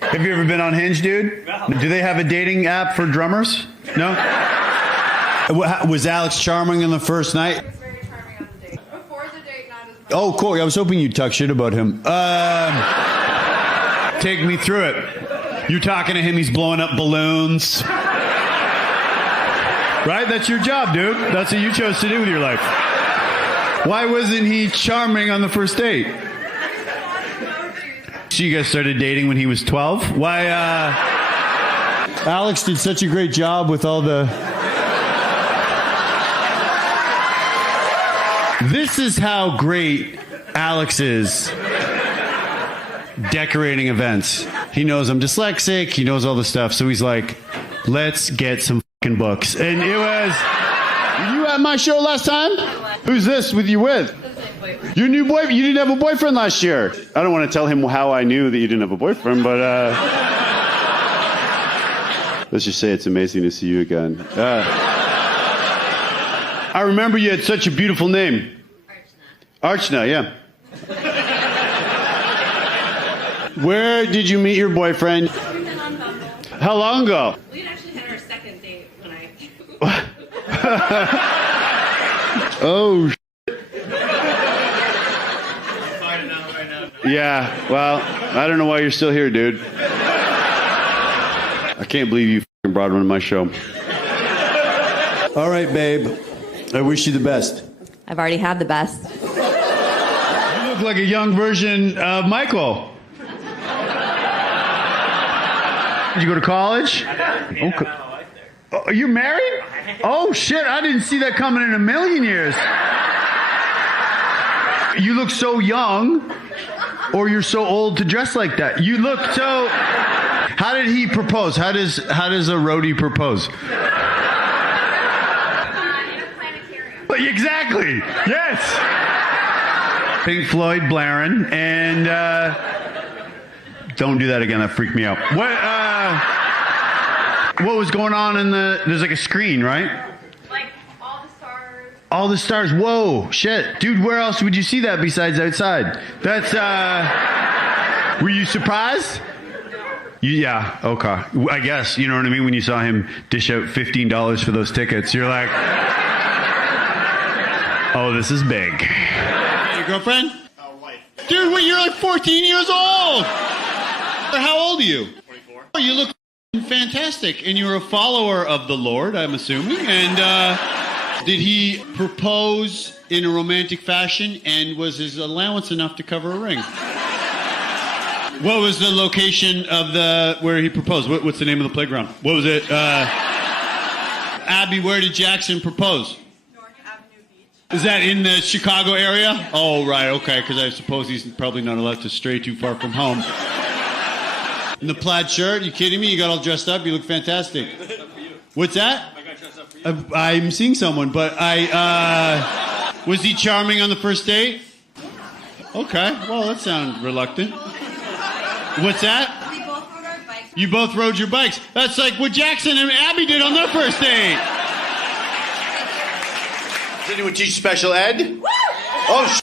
Have you ever been on Hinge, dude? Do they have a dating app for drummers? No? Was Alex charming on the first night? Oh, cool. I was hoping you'd talk shit about him. Take me through it. You're talking to him, he's blowing up balloons. Right? That's your job, dude. That's what you chose to do with your life. Why wasn't he charming on the first date? So you guys started dating when he was 12? Why, Alex did such a great job with all the... This is how great Alex is decorating events. He knows I'm dyslexic. He knows all the stuff. So he's like, let's get some fucking books. And it was... Were you at my show last time? Who's this with you with? Your new boyfriend? You didn't have a boyfriend last year. I don't want to tell him how I knew that you didn't have a boyfriend, but let's just say it's amazing to see you again. I remember you had such a beautiful name. Archana, yeah. Where did you meet your boyfriend? How long ago? We actually had our second date when I... Oh, yeah, well, I don't know why you're still here, dude. I can't believe you f***ing brought him to my show. All right, babe. I wish you the best. I've already had the best. You look like a young version of Michael. Did you go to college? Okay. Oh, are you married? Oh, shit, I didn't see that coming in a million years. You look so young, or you're so old to dress like that. You look so... How did he propose? How does a roadie propose? Exactly. Yes. Pink Floyd blaring, and don't do that again. That freaked me out. What was going on in the? There's like a screen, right? Like all the stars. All the stars. Whoa, shit, dude. Where else would you see that besides outside? That's. Were you surprised? Yeah. Okay. I guess you know what I mean when you saw him dish out $15 for those tickets. You're like. Oh, this is big. Your girlfriend? Wife. Dude, wait, you're like 14 years old! How old are you? 24. Oh, you look fantastic. And you're a follower of the Lord, I'm assuming. And did he propose in a romantic fashion? And was his allowance enough to cover a ring? What was the location of where he proposed? What's the name of the playground? What was it? Abby, where did Jackson propose? Is that in the Chicago area? Oh, right, okay, because I suppose he's probably not allowed to stray too far from home. In the plaid shirt? You kidding me? You got all dressed up? You look fantastic. What's that? I got dressed up for you. I'm seeing someone, but was he charming on the first date? Okay, well, that sounds reluctant. What's that? We both rode our bikes. You both rode your bikes. That's like what Jackson and Abby did on their first date. Does anyone teach special ed? Woo! Oh,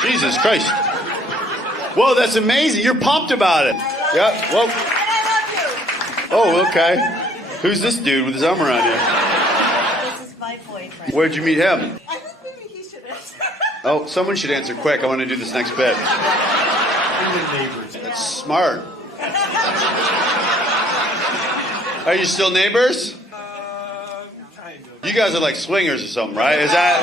Jesus Christ. Whoa, that's amazing. You're pumped about it. Yeah, whoa. And I love you. Oh, okay. Who's this dude with his arm around you? This is my boyfriend. Where'd you meet him? I think maybe he should answer. Oh, someone should answer quick. I want to do this next bit. That's smart. Are you still neighbors? You guys are like swingers or something, right? Is that...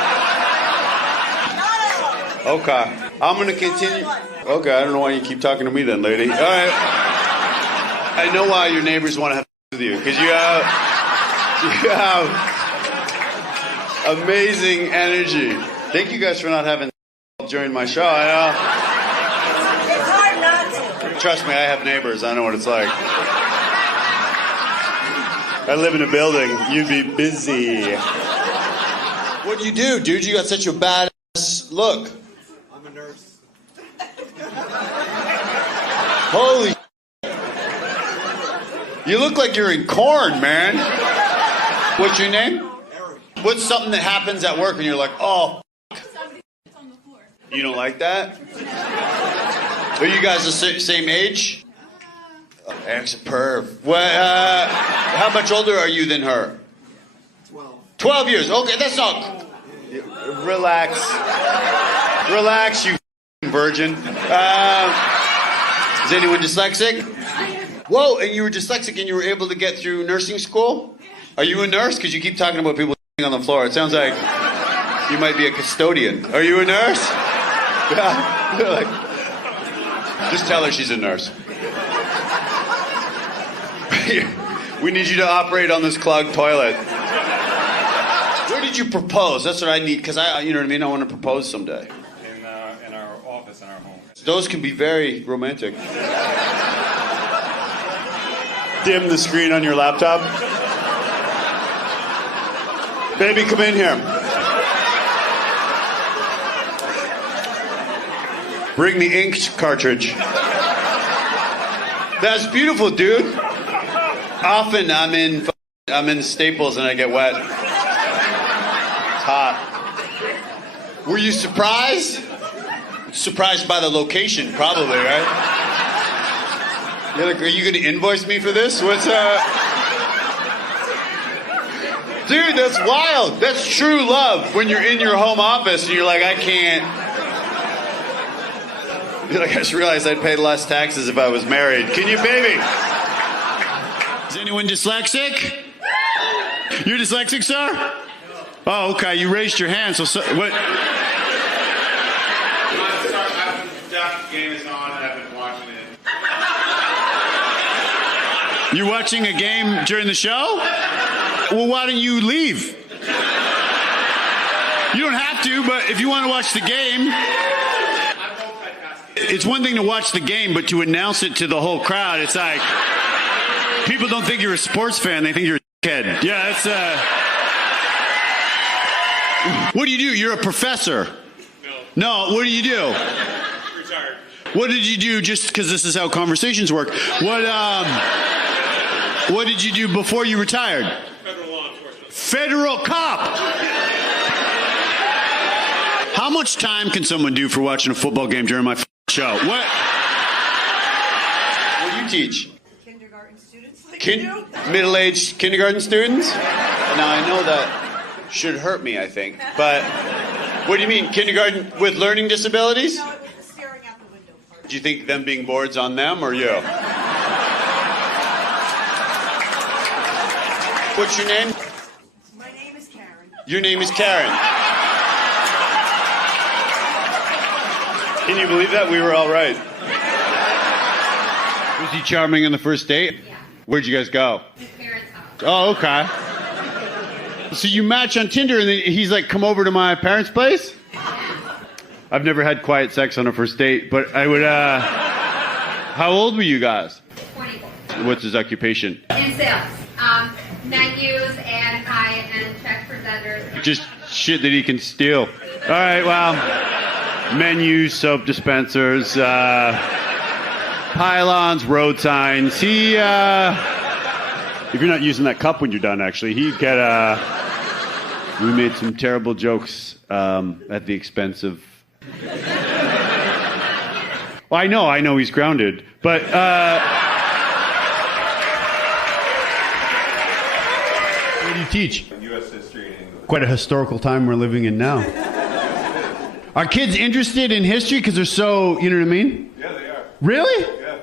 Okay. I'm going to continue... Okay, I don't know why you keep talking to me then, lady. All right. I know why your neighbors want to have sex with you, because you have amazing energy. Thank you guys for not having during my show. It's hard not to. trust me, I have neighbors. I know what it's like. I live in a building. You'd be busy. What do you do, dude? You got such a badass look. I'm a nurse. Holy you look like you're in corn, man. What's your name? Eric. What's something that happens at work and you're like, oh, you don't like that? Are you guys the same age? Eric's a perv. Well, how much older are you than her? 12. 12 years. Okay, that's not... Relax. Relax, you virgin. Is anyone dyslexic? Whoa, and you were dyslexic and you were able to get through nursing school? Are you a nurse? Because you keep talking about people on the floor. It sounds like you might be a custodian. Are you a nurse? Yeah. You're like, just tell her she's a nurse. We need you to operate on this clogged toilet. Where did you propose? That's what I need, because you know what I mean? I want to propose someday. In our office, in our home. Those can be very romantic. Dim the screen on your laptop. Baby, come in here. Bring the ink cartridge. That's beautiful, dude. Often I'm in Staples and I get wet. It's hot. Were you surprised? Surprised by the location, probably, right? You're like, are you going to invoice me for this? What's Dude, that's wild. That's true love when you're in your home office and you're like, I can't. You're like, I just realized I'd pay less taxes if I was married. Can you, baby? Is anyone dyslexic? You're dyslexic, sir? Oh, okay. You raised your hand. So what? That game is on and I've been watching it. You're watching a game during the show? Well, why don't you leave? You don't have to, but if you want to watch the game... It's one thing to watch the game, but to announce it to the whole crowd, it's like... People don't think you're a sports fan, they think you're a kid. Yeah, that's... What do you do? You're a professor. No, what do you do? Retired. What did you do, just because this is how conversations work? What did you do before you retired? Federal law enforcement. Federal cop! How much time can someone do for watching a football game during my show? What do you teach? Kindergarten students like Middle-aged kindergarten students? Now, I know that should hurt me, I think. But what do you mean, kindergarten with learning disabilities? No, it was the staring out the window part. Do you think them being bored's on them or you? What's your name? My name is Karen. Your name is Karen. Can you believe that? We were all right. Was he charming on the first date? Yeah. Where'd you guys go? His parents' house. Oh, okay. So you match on Tinder and then he's like, come over to my parents' place? I've never had quiet sex on a first date, but I would, how old were you guys? 24. What's his occupation? In sales. Menus and high-end check presenters. Just shit that he can steal. All right, well, menus, soap dispensers, pylons, road signs. He, if you're not using that cup when you're done, actually, he'd get, we made some terrible jokes at the expense of... Well, I know he's grounded, but... What do you teach? U.S. history and English. Quite a historical time we're living in now. Are kids interested in history because they're so, you know what I mean? Yeah, they are. Really? Yeah.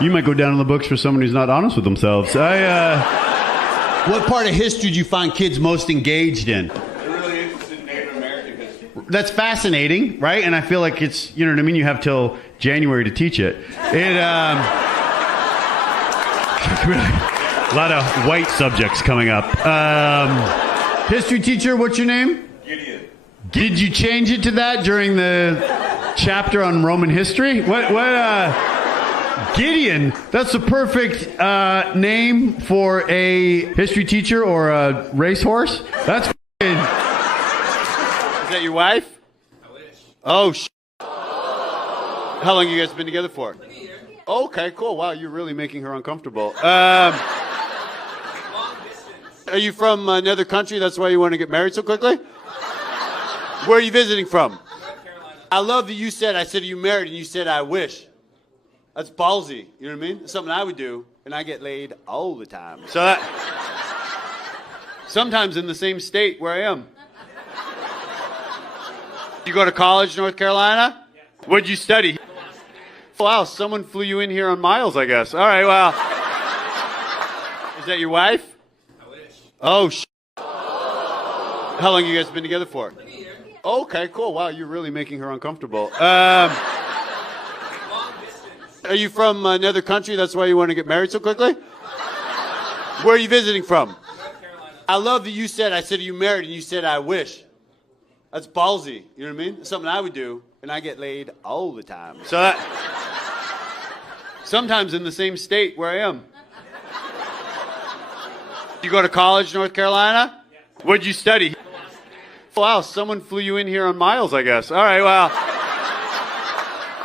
You might go down in the books for someone who's not honest with themselves. What part of history do you find kids most engaged in? They're really interested in Native American history. That's fascinating, right? And I feel like it's, you know what I mean? You have till January to teach it. A lot of white subjects coming up. History teacher, what's your name? Gideon. Did you change it to that during the chapter on Roman history? What, Gideon, that's the perfect name for a history teacher or a racehorse. That's f***ing... Is that your wife? I wish. Oh, how long you guys been together for? Okay, cool. Wow, you're really making her uncomfortable. Are you from another country? That's why you want to get married so quickly? Where are you visiting from? North Carolina. I love that you said, I said, are you married? And you said, I wish. That's ballsy. You know what I mean? It's something I would do, and I get laid all the time. So that... Sometimes in the same state where I am. You go to college, North Carolina? What'd you study? Wow, someone flew you in here on miles, I guess. All right, well. Is that your wife? I wish. Oh, how long you guys been together for? Okay, cool. Wow, you're really making her uncomfortable. Are you from another country? That's why you want to get married so quickly? Where are you visiting from? North Carolina. I love that you said, I said, are you married? And you said, I wish. That's ballsy. You know what I mean? It's something I would do, and I get laid all the time. So that... Sometimes in the same state where I am. You go to college, North Carolina? What'd you study? Wow, someone flew you in here on miles, I guess. All right, well.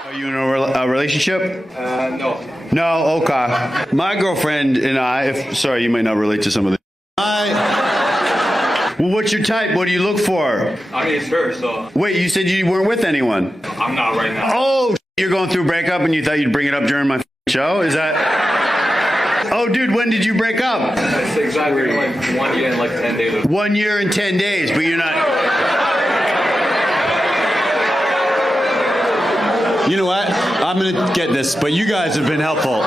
Are you in a relationship? No. No, okay. My girlfriend and I, sorry, you might not relate to some of this. Well, what's your type? What do you look for? I mean, it's her, so. Wait, you said you weren't with anyone? I'm not right now. Oh, you're going through a breakup and you thought you'd bring it up during my show? Is that... Oh, dude, when did you break up? It's exactly like 1 year and like 10 days. 1 year and 10 days, but you're not... You know what? I'm going to get this, but you guys have been helpful.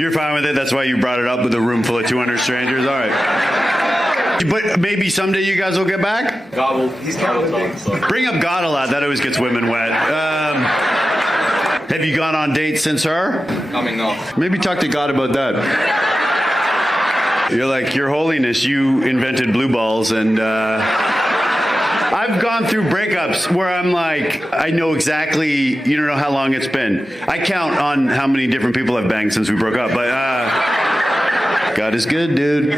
You're fine with it? That's why you brought it up with a room full of 200 strangers? All right. But maybe someday you guys will get back? God will, he's trying to talk, so. Bring up God a lot. That always gets women wet. Have you gone on dates since her? I mean, no. Maybe talk to God about that. You're like, Your Holiness, you invented blue balls, and I've gone through breakups where I'm like, I know exactly, you don't know how long it's been. I count on how many different people I've banged since we broke up, but God is good, dude.